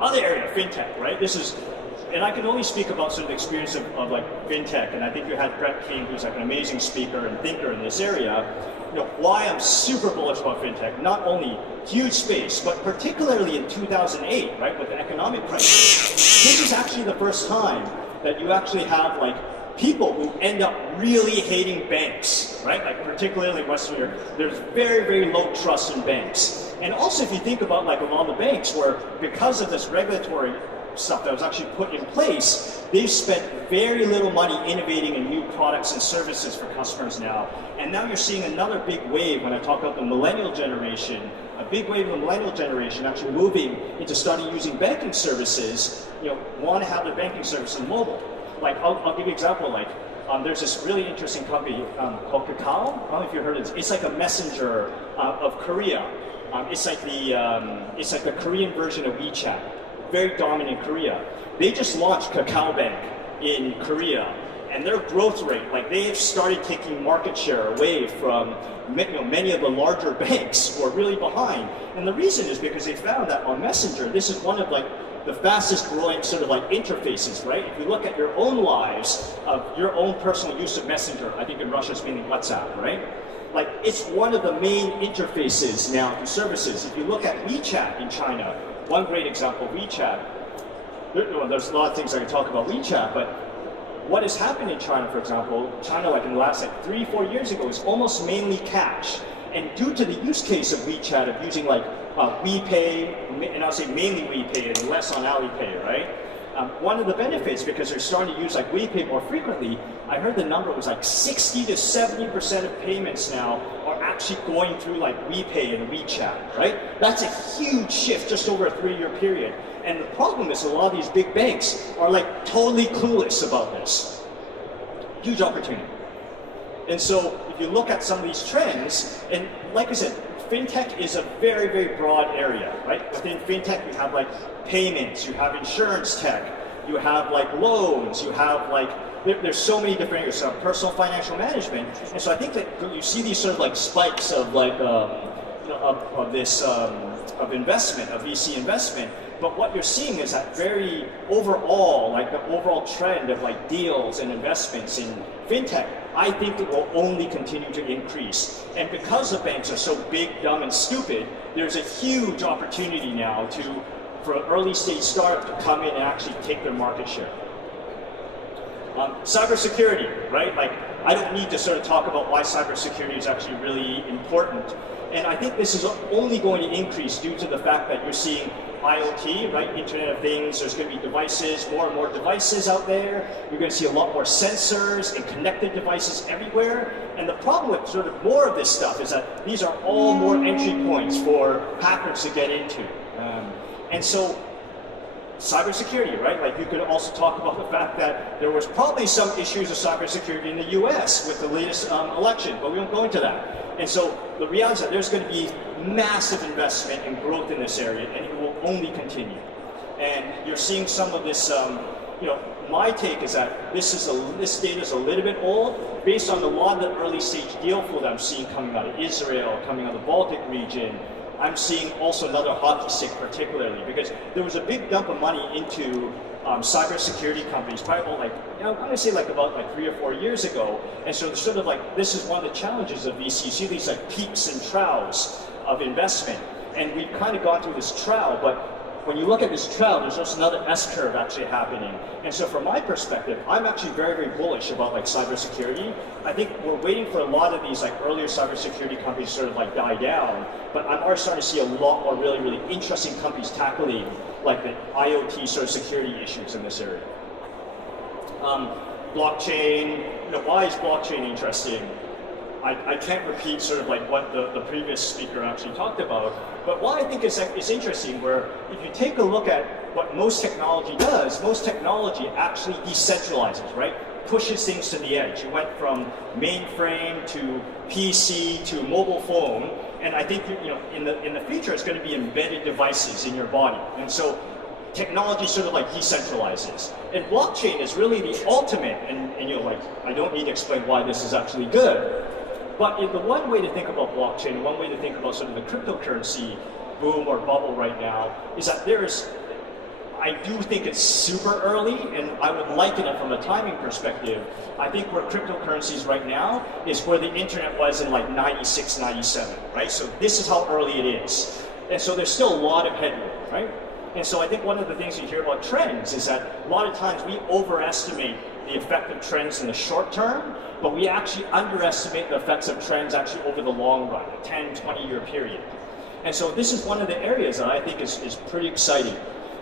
Other area, fintech, right? This is, and I can only speak about sort of the experience of like fintech, and I think you had Brett King, who's like an amazing speaker and thinker in this area. Why I'm super bullish about fintech, not only huge space, but particularly in 2008, right, with the economic crisis. This is actually the first time that you actually have like people who end up really hating banks, right? Like particularly in Western Europe, there's very, very low trust in banks. And also if you think about like a lot of the banks where because of this regulatory stuff that was actually put in place, they've spent very little money innovating in new products and services for customers now. And now you're seeing another big wave when I talk about the millennial generation, a big wave of the millennial generation actually moving into starting using banking services, want to have their banking service on mobile. Like, I'll give you an example, like, there's this really interesting company called Kakao. I don't know if you heard of it. It's like a messenger of Korea. It's like the Korean version of WeChat, very dominant in Korea. They just launched Kakao Bank in Korea, and their growth rate, like they have started taking market share away from many of the larger banks who are really behind. And the reason is because they found that on Messenger, this is one of like the fastest growing sort of like interfaces, right? If you look at your own lives, of your own personal use of Messenger, I think in Russia it's mainly WhatsApp, right? Like it's one of the main interfaces now to services. If you look at WeChat in China, one great example of WeChat, there's a lot of things I can talk about WeChat, but what has happened in China, for example, China like in the last 3-4 years ago is almost mainly cash. And due to the use case of WeChat, of using like WePay, and I'll say mainly WePay and less on Alipay, right? One of the benefits, because they're starting to use like WePay more frequently, I heard the number was like 60 to 70% of payments now are actually going through like WePay and WeChat, right? That's a huge shift just over a 3-year period. And the problem is a lot of these big banks are like totally clueless about this. Huge opportunity. And so if you look at some of these trends, and like I said, fintech is a very, very broad area, right? Within fintech, you have like payments, you have insurance tech, you have like loans, you have like, there's so many different areas, personal financial management. And so I think that you see these sort of like spikes of like, of investment, of VC investment. But what you're seeing is that very overall, like the overall trend of like deals and investments in fintech, I think it will only continue to increase. And because the banks are so big, dumb, and stupid, there's a huge opportunity now for an early stage startup to come in and actually take their market share. Cybersecurity, right? Like, I don't need to sort of talk about why cybersecurity is actually really important. And I think this is only going to increase due to the fact that you're seeing IoT, right? Internet of Things, there's going to be devices, more and more devices out there. You're going to see a lot more sensors and connected devices everywhere. And the problem with sort of more of this stuff is that these are all more entry points for hackers to get into. And so, cybersecurity, right? Like you could also talk about the fact that there was probably some issues of cybersecurity in the US with the latest election, but we won't go into that. And so the reality is that there's going to be massive investment and growth in this area, and it will only continue. And you're seeing some of this, my take is that this data is a little bit old, based on a lot of the early stage deal flow that I'm seeing coming out of Israel, coming out of the Baltic region. I'm seeing also another hockey stick particularly, because there was a big dump of money into cybersecurity companies, probably about I'm going to say about 3 or 4 years ago. And so sort of like, this is one of the challenges of VC. You see these like peaks and troughs of investment. And we've kind of gone through this trough, but when you look at this trough, there's just another S-curve actually happening. And so from my perspective, I'm actually very, very bullish about like cybersecurity. I think we're waiting for a lot of these like earlier cybersecurity companies to sort of like die down, but I'm already starting to see a lot more really, really interesting companies tackling like the IoT sort of security issues in this area. Blockchain, why is blockchain interesting? I can't repeat sort of like what the previous speaker actually talked about, but what I think is interesting, where if you take a look at what most technology does, most technology actually decentralizes, right? Pushes things to the edge. You went from mainframe to PC to mobile phone, and I think in the future it's going to be embedded devices in your body, and so technology sort of like decentralizes. And blockchain is really the ultimate, and I don't need to explain why this is actually good. But the one way to think about blockchain, one way to think about sort of the cryptocurrency boom or bubble right now, is that I do think it's super early, and I would liken it from a timing perspective. I think where cryptocurrencies right now is where the internet was in like 96, 97, right? So this is how early it is. And so there's still a lot of headroom, right? And so I think one of the things you hear about trends is that a lot of times we overestimate the effect of trends in the short term, but we actually underestimate the effects of trends actually over the long run, a 10, 20-year period. And so this is one of the areas that I think is pretty exciting.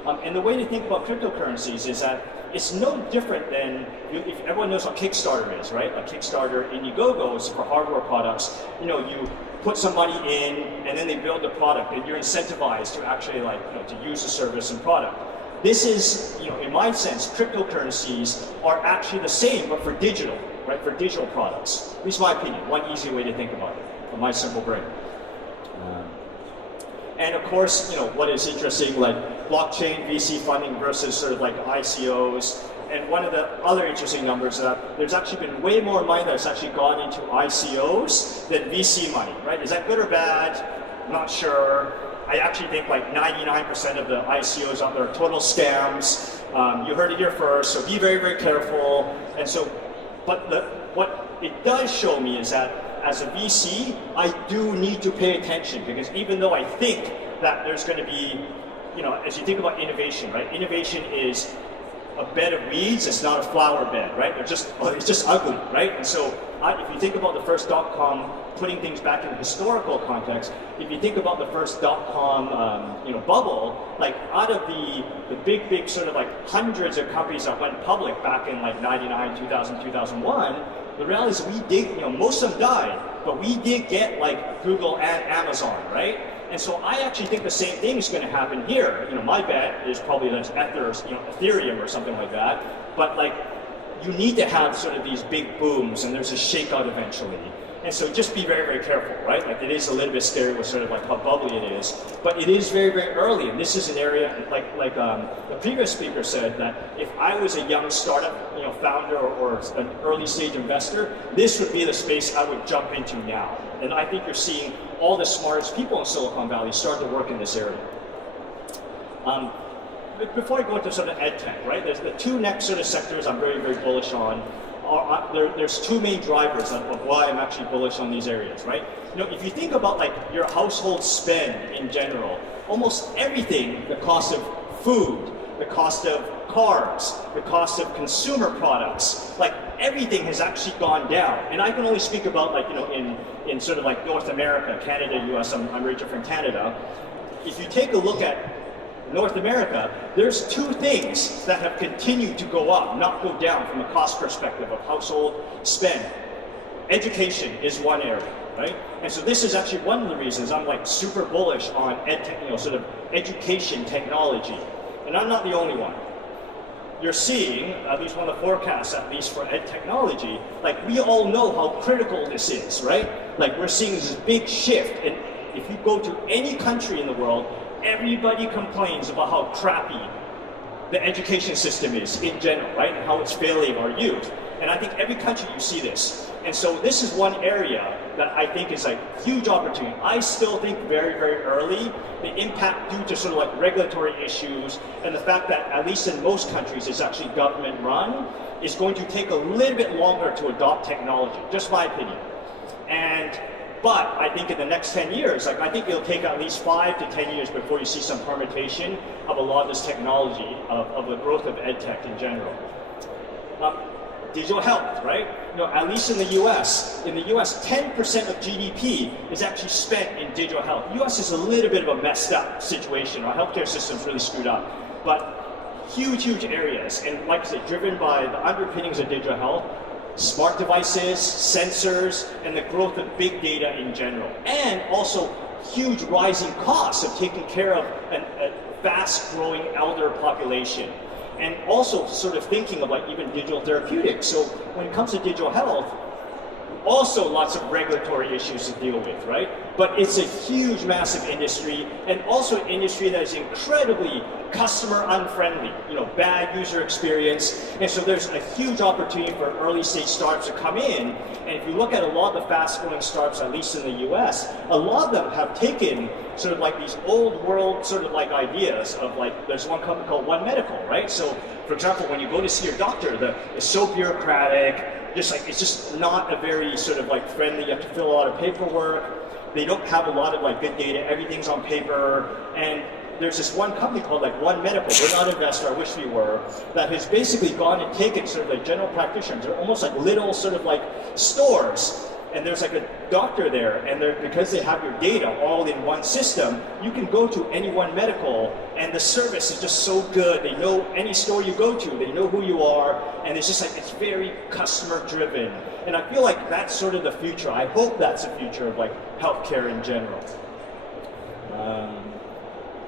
And the way to think about cryptocurrencies is that it's no different than, if everyone knows what Kickstarter is, right? Like Kickstarter, Indiegogo is for hardware products. You know, you put some money in, and then they build the product, and you're incentivized to actually to use the service and product. This is, in my sense, cryptocurrencies are actually the same, but for digital, right? For digital products. At least my opinion, one easy way to think about it, from my simple brain. And of course, what is interesting, like blockchain VC funding versus sort of like ICOs. And one of the other interesting numbers is that there's actually been way more money that's actually gone into ICOs than VC money, right? Is that good or bad? I'm not sure. I actually think like 99% of the ICOs out there are total scams. You heard it here first, so be very, very careful. And so, but what it does show me is that as a VC, I do need to pay attention, because even though I think that there's going to be, as you think about innovation, right? Innovation is a bed of weeds, it's not a flower bed, right? It's just ugly, right? And so if you think about the first dot-com, putting things back in historical context, if you think about the first dot-com bubble, like out of the big sort of like hundreds of companies that went public back in like 99, 2000, 2001, the reality is we did, most of them died, but we did get like Google and Amazon, right? And so I actually think the same thing is going to happen here. My bet is probably there's Ethereum or something like that. But like, you need to have sort of these big booms, and there's a shakeout eventually. And so just be very, very careful, right? Like, it is a little bit scary with sort of like how bubbly it is, but it is very, very early. And this is an area, like the previous speaker said, that if I was a young startup, founder or an early stage investor, this would be the space I would jump into now. And I think you're seeing all the smartest people in Silicon Valley start to work in this area. Before I go into sort of ed tech, right? There's the two next sort of sectors I'm very, very bullish on. There's two main drivers of why I'm actually bullish on these areas, right? If you think about like your household spend in general, almost everything, the cost of food, the cost of cars, the cost of consumer products, like everything has actually gone down. And I can only speak about like, in sort of like North America, Canada, US, I'm Rachel from Canada. If you take a look at North America, there's two things that have continued to go up, not go down from a cost perspective of household spend. Education is one area, right? And so this is actually one of the reasons I'm like super bullish on sort of education technology. And I'm not the only one. You're seeing, at least one of the forecasts, at least for ed technology, like we all know how critical this is, right? Like we're seeing this big shift, and if you go to any country in the world, everybody complains about how crappy the education system is in general, right? And how it's failing our youth. And I think every country you see this. And so this is one area that I think is like huge opportunity. I still think very, very early, the impact due to sort of like regulatory issues and the fact that at least in most countries it's actually government run, is going to take a little bit longer to adopt technology, just my opinion. But I think in the next 10 years, like I think it'll take at least 5 to 10 years before you see some permutation of a lot of this technology, of the growth of ed tech in general. Digital health, right? At least in the US, 10% of GDP is actually spent in digital health. The US is a little bit of a messed up situation. Our healthcare system's really screwed up. But huge, huge areas. And like I said, driven by the underpinnings of digital health, smart devices, sensors, and the growth of big data in general. And also huge rising costs of taking care of a fast-growing elder population. And also sort of thinking of like even digital therapeutics. So when it comes to digital health, also lots of regulatory issues to deal with, right? But it's a huge, massive industry, and also an industry that is incredibly customer unfriendly, bad user experience. And so there's a huge opportunity for early stage startups to come in. And if you look at a lot of the fast growing startups, at least in the US, a lot of them have taken sort of like these old world sort of like ideas of like, there's one company called One Medical, right? So for example, when you go to see your doctor, it's so bureaucratic, it's just not a very sort of like friendly, you have to fill a lot of paperwork. They don't have a lot of like good data, everything's on paper. And there's this one company called like One Medical, we're not an investor, I wish we were, that has basically gone and taken sort of like general practitioners, they're almost like little sort of like stores, and there's like a doctor there, and because they have your data all in one system, you can go to any one medical, and the service is just so good. They know any store you go to, they know who you are, and it's just like, it's very customer driven. And I feel like that's sort of the future. I hope that's the future of like healthcare in general.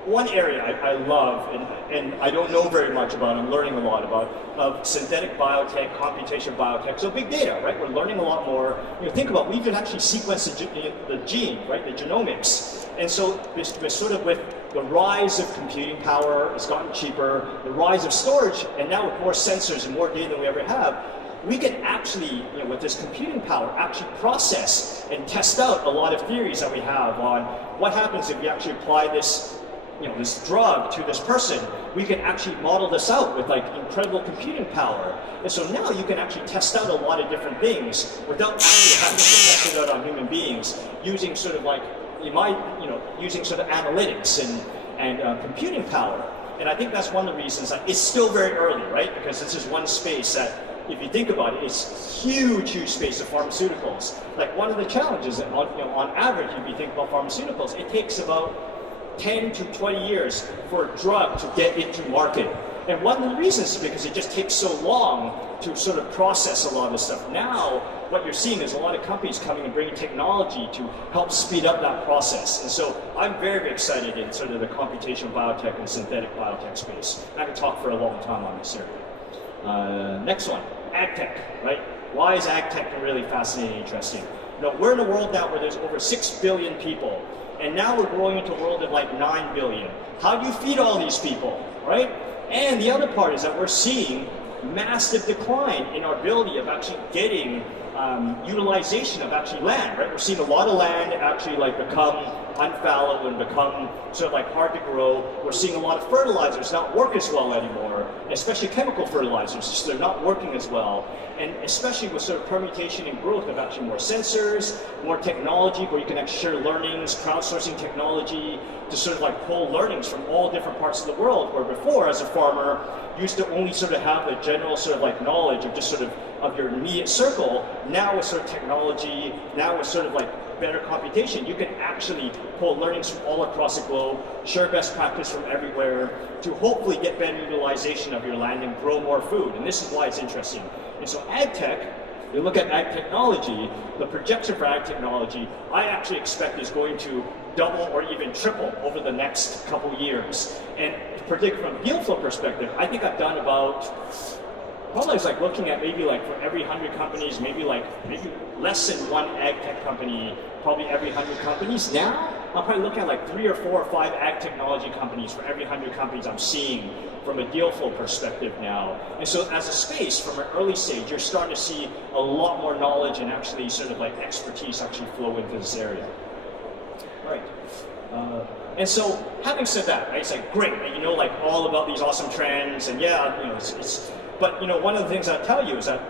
One area I love, and I don't know very much about, I'm learning a lot about, of synthetic biotech, computation biotech, so big data, right? We're learning a lot more. Think about, we can actually sequence the gene, right? The genomics. And so this sort of with the rise of computing power, it's gotten cheaper, the rise of storage, and now with more sensors and more data than we ever have, we can actually, with this computing power, actually process and test out a lot of theories that we have on what happens if you actually apply this this drug to this person. We can actually model this out with like incredible computing power. And so now you can actually test out a lot of different things without actually having to test it out on human beings, using sort of like, using sort of analytics and computing power. And I think that's one of the reasons that it's still very early, right? Because this is one space that, if you think about it, it's huge space of pharmaceuticals. Like one of the challenges, that on average, if you think about pharmaceuticals, it takes about 10 to 20 years for a drug to get into market. And one of the reasons is because it just takes so long to sort of process a lot of this stuff. Now, what you're seeing is a lot of companies coming and bringing technology to help speed up that process. And so I'm very, very excited in sort of the computational biotech and synthetic biotech space. I could talk for a long time on this area. Next one, ag tech, right? Why is ag tech really fascinating and interesting? We're in a world now where there's over 6 billion people. And now we're growing into a world of like 9 billion. How do you feed all these people, right? And the other part is that we're seeing massive decline in our ability of actually getting utilization of actually land, right? We're seeing a lot of land actually like become unfallow and become sort of like hard to grow. We're seeing a lot of fertilizers not work as well anymore, especially chemical fertilizers, just they're not working as well. And especially with sort of permutation and growth of actually more sensors, more technology where you can actually share learnings, crowdsourcing technology to sort of like pull learnings from all different parts of the world, where before as a farmer, you used to only sort of have a general sort of like knowledge of just sort of your immediate circle. Now with sort of technology, now with sort of like better computation, you can actually pull learnings from all across the globe, share best practice from everywhere to hopefully get better utilization of your land and grow more food. And this is why it's interesting. And so ag tech, you look at ag technology, the projection for ag technology, I actually expect is going to double or even triple over the next couple years. And particularly from deal flow perspective, I think I've done about, probably it's like looking at maybe like for every 100 companies, maybe less than one ag tech company, probably every 100 companies. Now, I'm probably looking at like 3 or 4 or 5 ag technology companies for every 100 companies I'm seeing from a deal flow perspective now. And so as a space, from an early stage, you're starting to see a lot more knowledge and actually sort of like expertise actually flow into this area. Right. And so, having said that, right, it's like great, and like all about these awesome trends, and yeah, but one of the things I tell you is that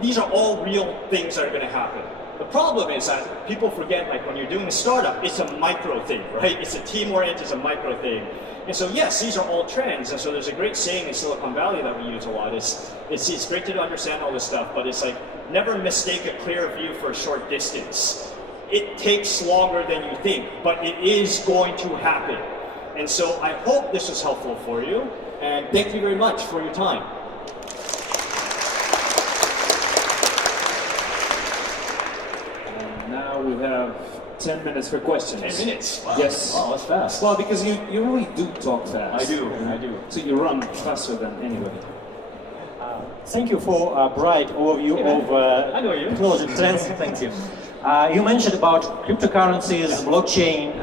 these are all real things that are going to happen. The problem is that people forget, like when you're doing a startup, it's a micro thing, right? It's a team-oriented, it's a micro thing. And so yes, these are all trends, and so there's a great saying in Silicon Valley that we use a lot. It's great to understand all this stuff, but it's like, never mistake a clear view for a short distance. It takes longer than you think, but it is going to happen. And so I hope this was helpful for you, and thank you very much for your time. Now we have 10 minutes for questions. 10 minutes? Wow. Yes. Wow, that's fast. Well, because you really do talk fast. I do. So you run faster than anybody. Thank you for a bright overview of I know you. technology trends. Thank you. You mentioned about cryptocurrencies, blockchain,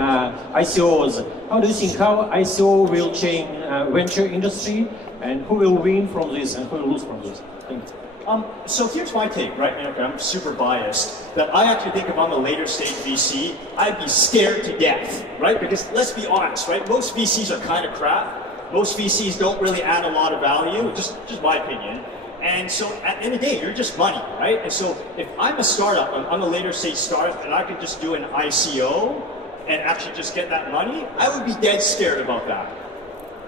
ICOs. How do you think how ICO will change venture industry, and who will win from this and who will lose from this? Thank you. So here's my take, right? I'm super biased, that I actually think if I'm a later stage VC, I'd be scared to death, right? Because let's be honest, right? Most VCs are kind of crap. Most VCs don't really add a lot of value, just my opinion. And so at the end of the day, you're just money, right? And so if I'm a startup, I'm a later stage startup, and I could just do an ICO and actually just get that money, I would be dead scared about that.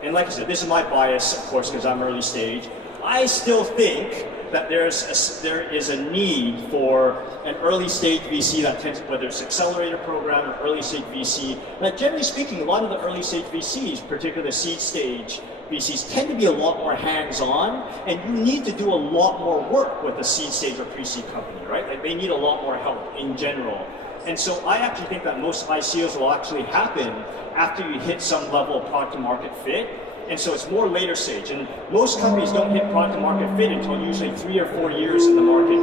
And like I said, this is my bias, of course, because I'm early stage. I still think that there is a need for an early stage VC that tends, whether it's accelerator program or early stage VC. Now, generally speaking, a lot of the early stage VCs, particularly the seed stage VCs, tend to be a lot more hands-on, and you need to do a lot more work with a seed stage or pre-seed company, right? Like they need a lot more help in general. And so I actually think that most ICOs will actually happen after you hit some level of product to market fit. And so it's more later stage. And most companies don't hit product to market fit until usually 3 or 4 years in the market.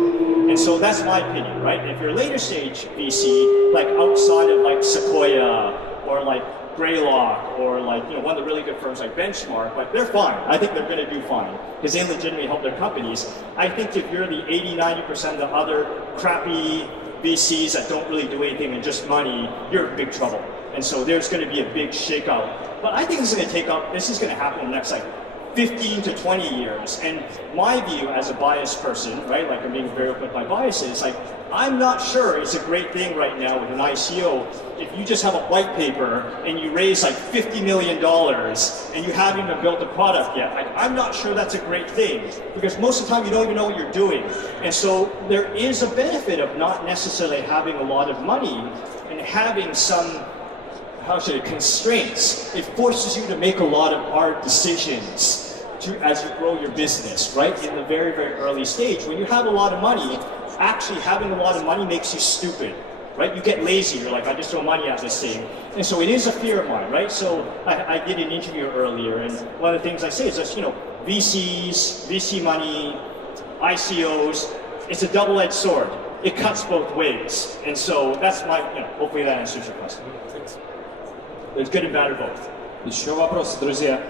And so that's my opinion, right? If you're later stage VC, like outside of like Sequoia or like Greylock or like, you know, one of the really good firms like Benchmark, like they're fine. I think they're gonna do fine because they legitimately help their companies. I think if you're the 80, 90% of the other crappy VCs that don't really do anything and just money, you're in big trouble. And so there's going to be a big shakeout. But I think this is going to happen in the next like 15 to 20 years. And my view as a biased person, right, like I'm being very open with my biases, like I'm not sure it's a great thing right now with an ICO if you just have a white paper and you raise like $50 million and you haven't even built a product yet. Like, I'm not sure that's a great thing because most of the time you don't even know what you're doing. And so there is a benefit of not necessarily having a lot of money and having some, constraints. It forces you to make a lot of hard decisions as you grow your business, right? In the very, very early stage. When you have a lot of money, actually having a lot of money makes you stupid, right? You get lazy, you're like, I just throw money at this thing. And so it is a fear of mine, right? So I did an interview earlier, and one of the things I say is just, you know, VCs, VC money, ICOs, it's a double-edged sword. It cuts both ways. And so that's my, hopefully that answers your question. There's good and bad or both. Еще вопросы, друзья?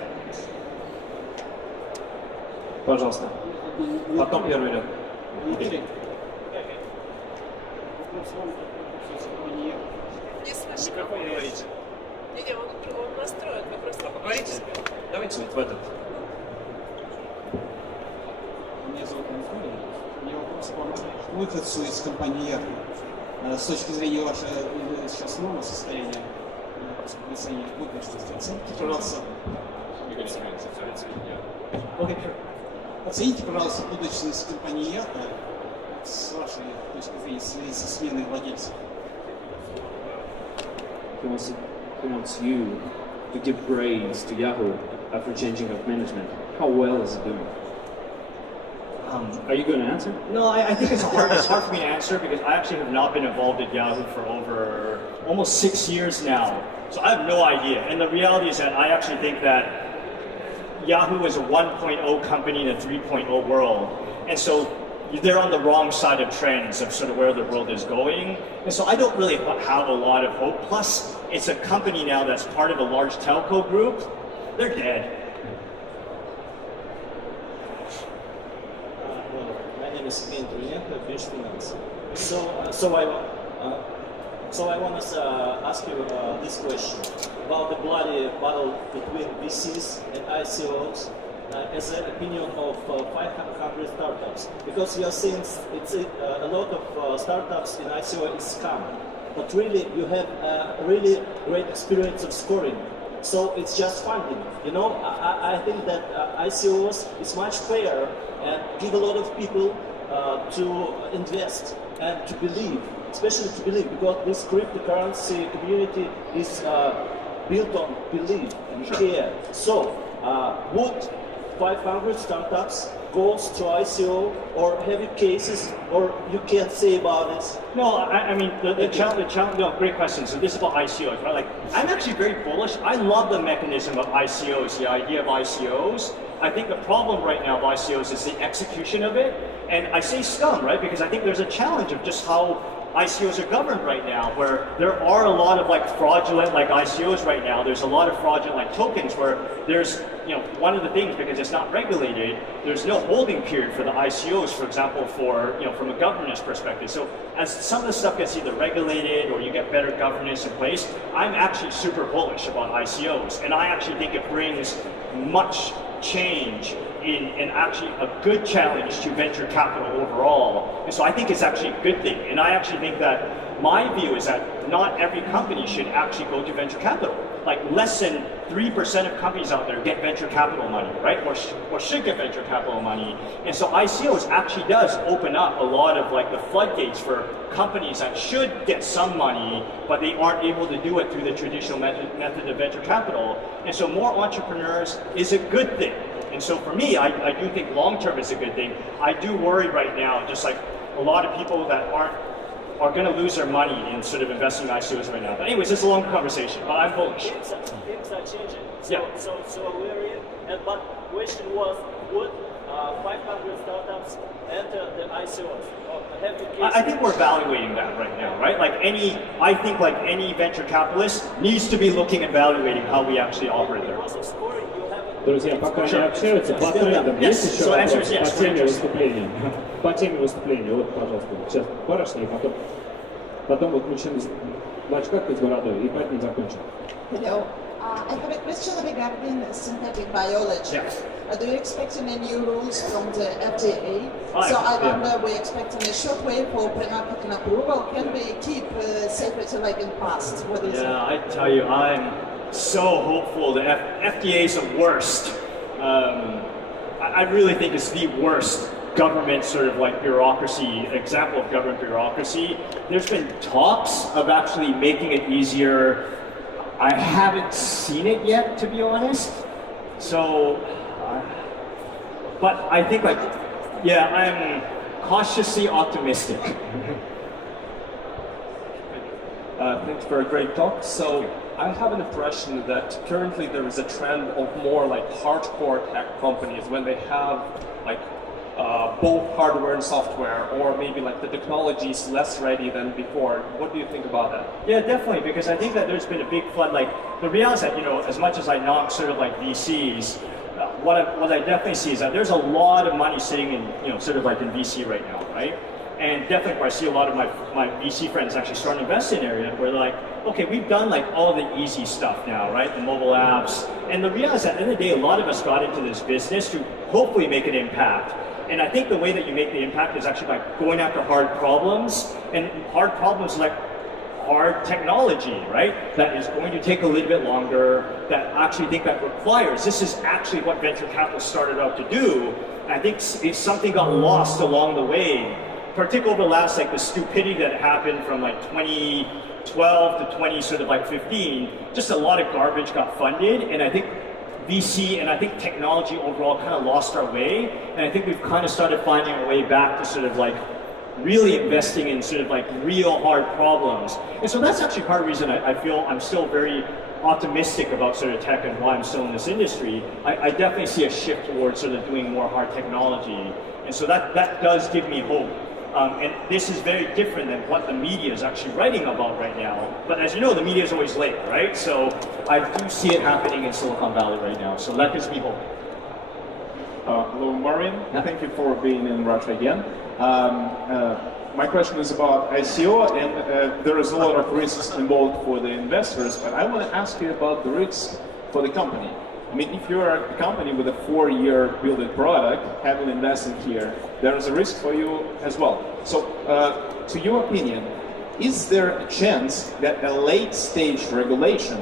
Пожалуйста. Потом первый ряд. Микрофон говорите. Не, он настроит, вы просто Говорите. Давайте вот в этот. Меня зовут Анатолий. У меня вопрос к вам. Выходцу из компании Yahoo. С точки зрения вашего сейчас нового состояния, пожалуйста, оцените, пожалуйста, будущность компании Yahoo с вашей точки зрения со сменой владельцев. He wants you to give praise to Yahoo after changing of management. How well is it doing? Are you going to answer? No, I think it's hard for me to answer because I actually have not been involved at Yahoo for over almost 6 years now. So I have no idea. And the reality is that I actually think that Yahoo is a 1.0 company in a 3.0 world. And so they're on the wrong side of trends of sort of where the world is going. And so I don't really have a lot of hope. Plus, it's a company now that's part of a large telco group. They're dead. My name is Ben Tulienko, Bench Finance. So I want to ask you this question about the bloody battle between VCs and ICOs as an opinion of 500 startups. Because you are saying it's a lot of startups in ICO is scam, but really you have a really great experience of scoring. So it's just funding. You know, I think that ICOs is much fairer and give a lot of people to invest and to believe, especially to believe, because this cryptocurrency community is built on belief and care. So would 500 startups goes to ICO, or have you cases, or you can't say about this? No, I mean, the challenge, no, great question. So this is about ICOs, right? Like, I'm actually very bullish. I love the mechanism of ICOs, the idea of ICOs. I think the problem right now of ICOs is the execution of it. And I say scum, right? Because I think there's a challenge of just how ICOs are governed right now, where there are a lot of like fraudulent like ICOs right now. There's a lot of fraudulent like tokens where there's, you know, one of the things, because it's not regulated, there's no holding period for the ICOs, for example, for, you know, from a governance perspective. So as some of the stuff gets either regulated or you get better governance in place, I'm actually super bullish about ICOs. And I actually think it brings much change in actually a good challenge to venture capital overall. And so I think it's actually a good thing. And I actually think that my view is that not every company should actually go to venture capital. like less than 3% of companies out there get venture capital money, right? Or should get venture capital money. And so ICOs actually does open up a lot of like the floodgates for companies that should get some money, but they aren't able to do it through the traditional method of venture capital. And so more entrepreneurs is a good thing. And so for me, I do think long-term is a good thing. I do worry right now, just like a lot of people that are going to lose their money in sort of investing in ICOs right now. But anyways, it's a long conversation, but I'm bullish. Things are changing. Yeah. So we're in. But question was, would 500 startups enter the ICOs? I think we're evaluating that right now, right? I think any venture capitalist needs to be looking and evaluating how we actually operate there. Друзья, пока они общаются, по трендам есть еще вопросы по теме выступления? По теме выступления, вот, пожалуйста, сейчас барышня, и потом вот мужчина в очках с бородой, и поэтому закончим. Hello. I have a question regarding synthetic biology. Do you expect any new rules from the FDA? I wonder, we expect a short way for pre-marketing approval. Can we keep safety like in past? What is it? I tell you, I'm so hopeful. The FDA is the worst. I really think it's the worst government sort of like bureaucracy, example of government bureaucracy. There's been talks of actually making it easier. I haven't seen it yet, to be honest. So, but I think I'm cautiously optimistic. Thanks for a great talk. So I have an impression that currently there is a trend of more like hardcore tech companies when they have like both hardware and software, or maybe like the technology is less ready than before. What do you think about that? Yeah, definitely, because I think that there's been a big flood. Like the reality is that, as much as I knock sort of like VCs, what I definitely see is that there's a lot of money sitting in, sort of like in VC right now, right? And definitely where I see a lot of my VC friends actually starting to invest in area where they're like, okay, we've done like all the easy stuff now, right? The mobile apps. And the reality is that at the end of the day, a lot of us got into this business to hopefully make an impact. And I think the way that you make the impact is actually by going after hard problems. And hard problems like hard technology, right? That is going to take a little bit longer, that I actually think that requires. This is actually what venture capital started out to do. And I think it's something got lost along the way, particularly over the last, like the stupidity that happened from like 2012 to 2015, just a lot of garbage got funded. And I think VC and I think technology overall kind of lost our way. And I think we've kind of started finding our way back to sort of like really investing in sort of like real hard problems. And so that's actually part of the reason I feel I'm still very optimistic about sort of tech and why I'm still in this industry. I definitely see a shift towards sort of doing more hard technology. And so that does give me hope. And this is very different than what the media is actually writing about right now. But as you know, the media is always late, right? So I do see it happening in Silicon Valley right now. So that gives me hope. Hello, Marvin. Thank you for being in Russia again. My question is about ICO, and there is a lot of risks involved for the investors, but I want to ask you about the risks for the company. I mean, if you're a company with a 4-year building product, having invested here, there is a risk for you as well. So, to your opinion, is there a chance that a late-stage regulation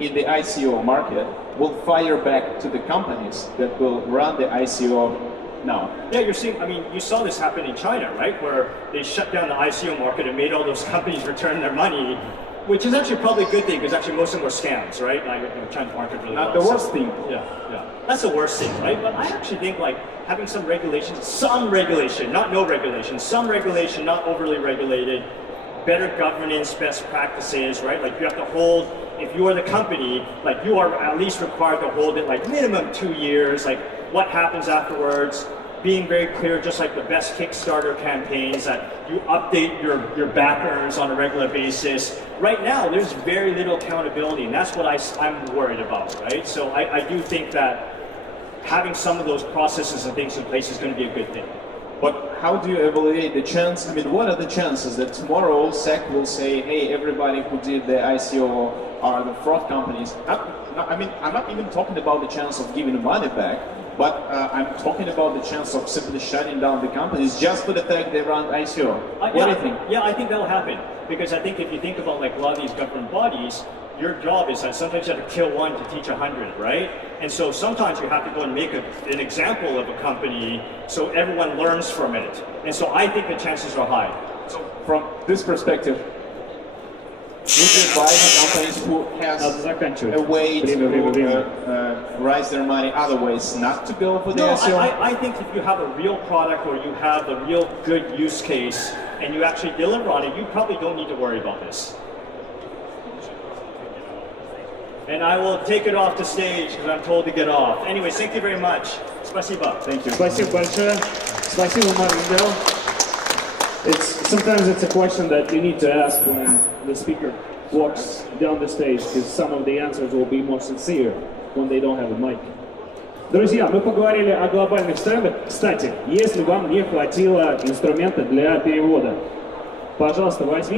in the ICO market will fire back to the companies that will run the ICO now? Yeah, you're seeing, you saw this happen in China, right? Where they shut down the ICO market and made all those companies return their money, which is actually probably a good thing, because actually most of them were scams, right? Like, China's market really Not the worst thing. Yeah. That's the worst thing, right? But I actually think like having some regulation, not no regulation, some regulation, not overly regulated, better governance, best practices, right? Like you have to hold, if you are the company, like you are at least required to hold it like minimum 2 years, like what happens afterwards, being very clear, just like the best Kickstarter campaigns, that you update your backers on a regular basis. Right now, there's very little accountability, and that's what I'm worried about, right? So I do think that having some of those processes and things in place is going to be a good thing. But how do you evaluate the chance? I mean, what are the chances that tomorrow SEC will say, hey, everybody who did the ICO are the fraud companies? I'm not even talking about the chance of giving the money back, but I'm talking about the chance of simply shutting down the companies just for the fact they run ICO. What do you think? Yeah, I think that'll happen. Because I think if you think about like a lot of these government bodies, your job is that sometimes you have to kill one to teach 100, right? And so sometimes you have to go and make an example of a company so everyone learns from it. And so I think the chances are high. So from this perspective, would you advise companies who has a way to raise their money other ways not to go for the SEO? I think if you have a real product or you have a real good use case and you actually deliver on it, you probably don't need to worry about this. And I will take it off the stage because I'm told to get off. Anyways, thank you very much. Спасибо. Thank you. Спасибо большое. Спасибо, Марвин. Sometimes it's a question that you need to ask when the speaker walks down the stage, because some of the answers will be more sincere when they don't have a mic. Друзья, мы поговорили о глобальных трендах. Кстати, если вам не хватило инструмента для перевода, пожалуйста, возьмите.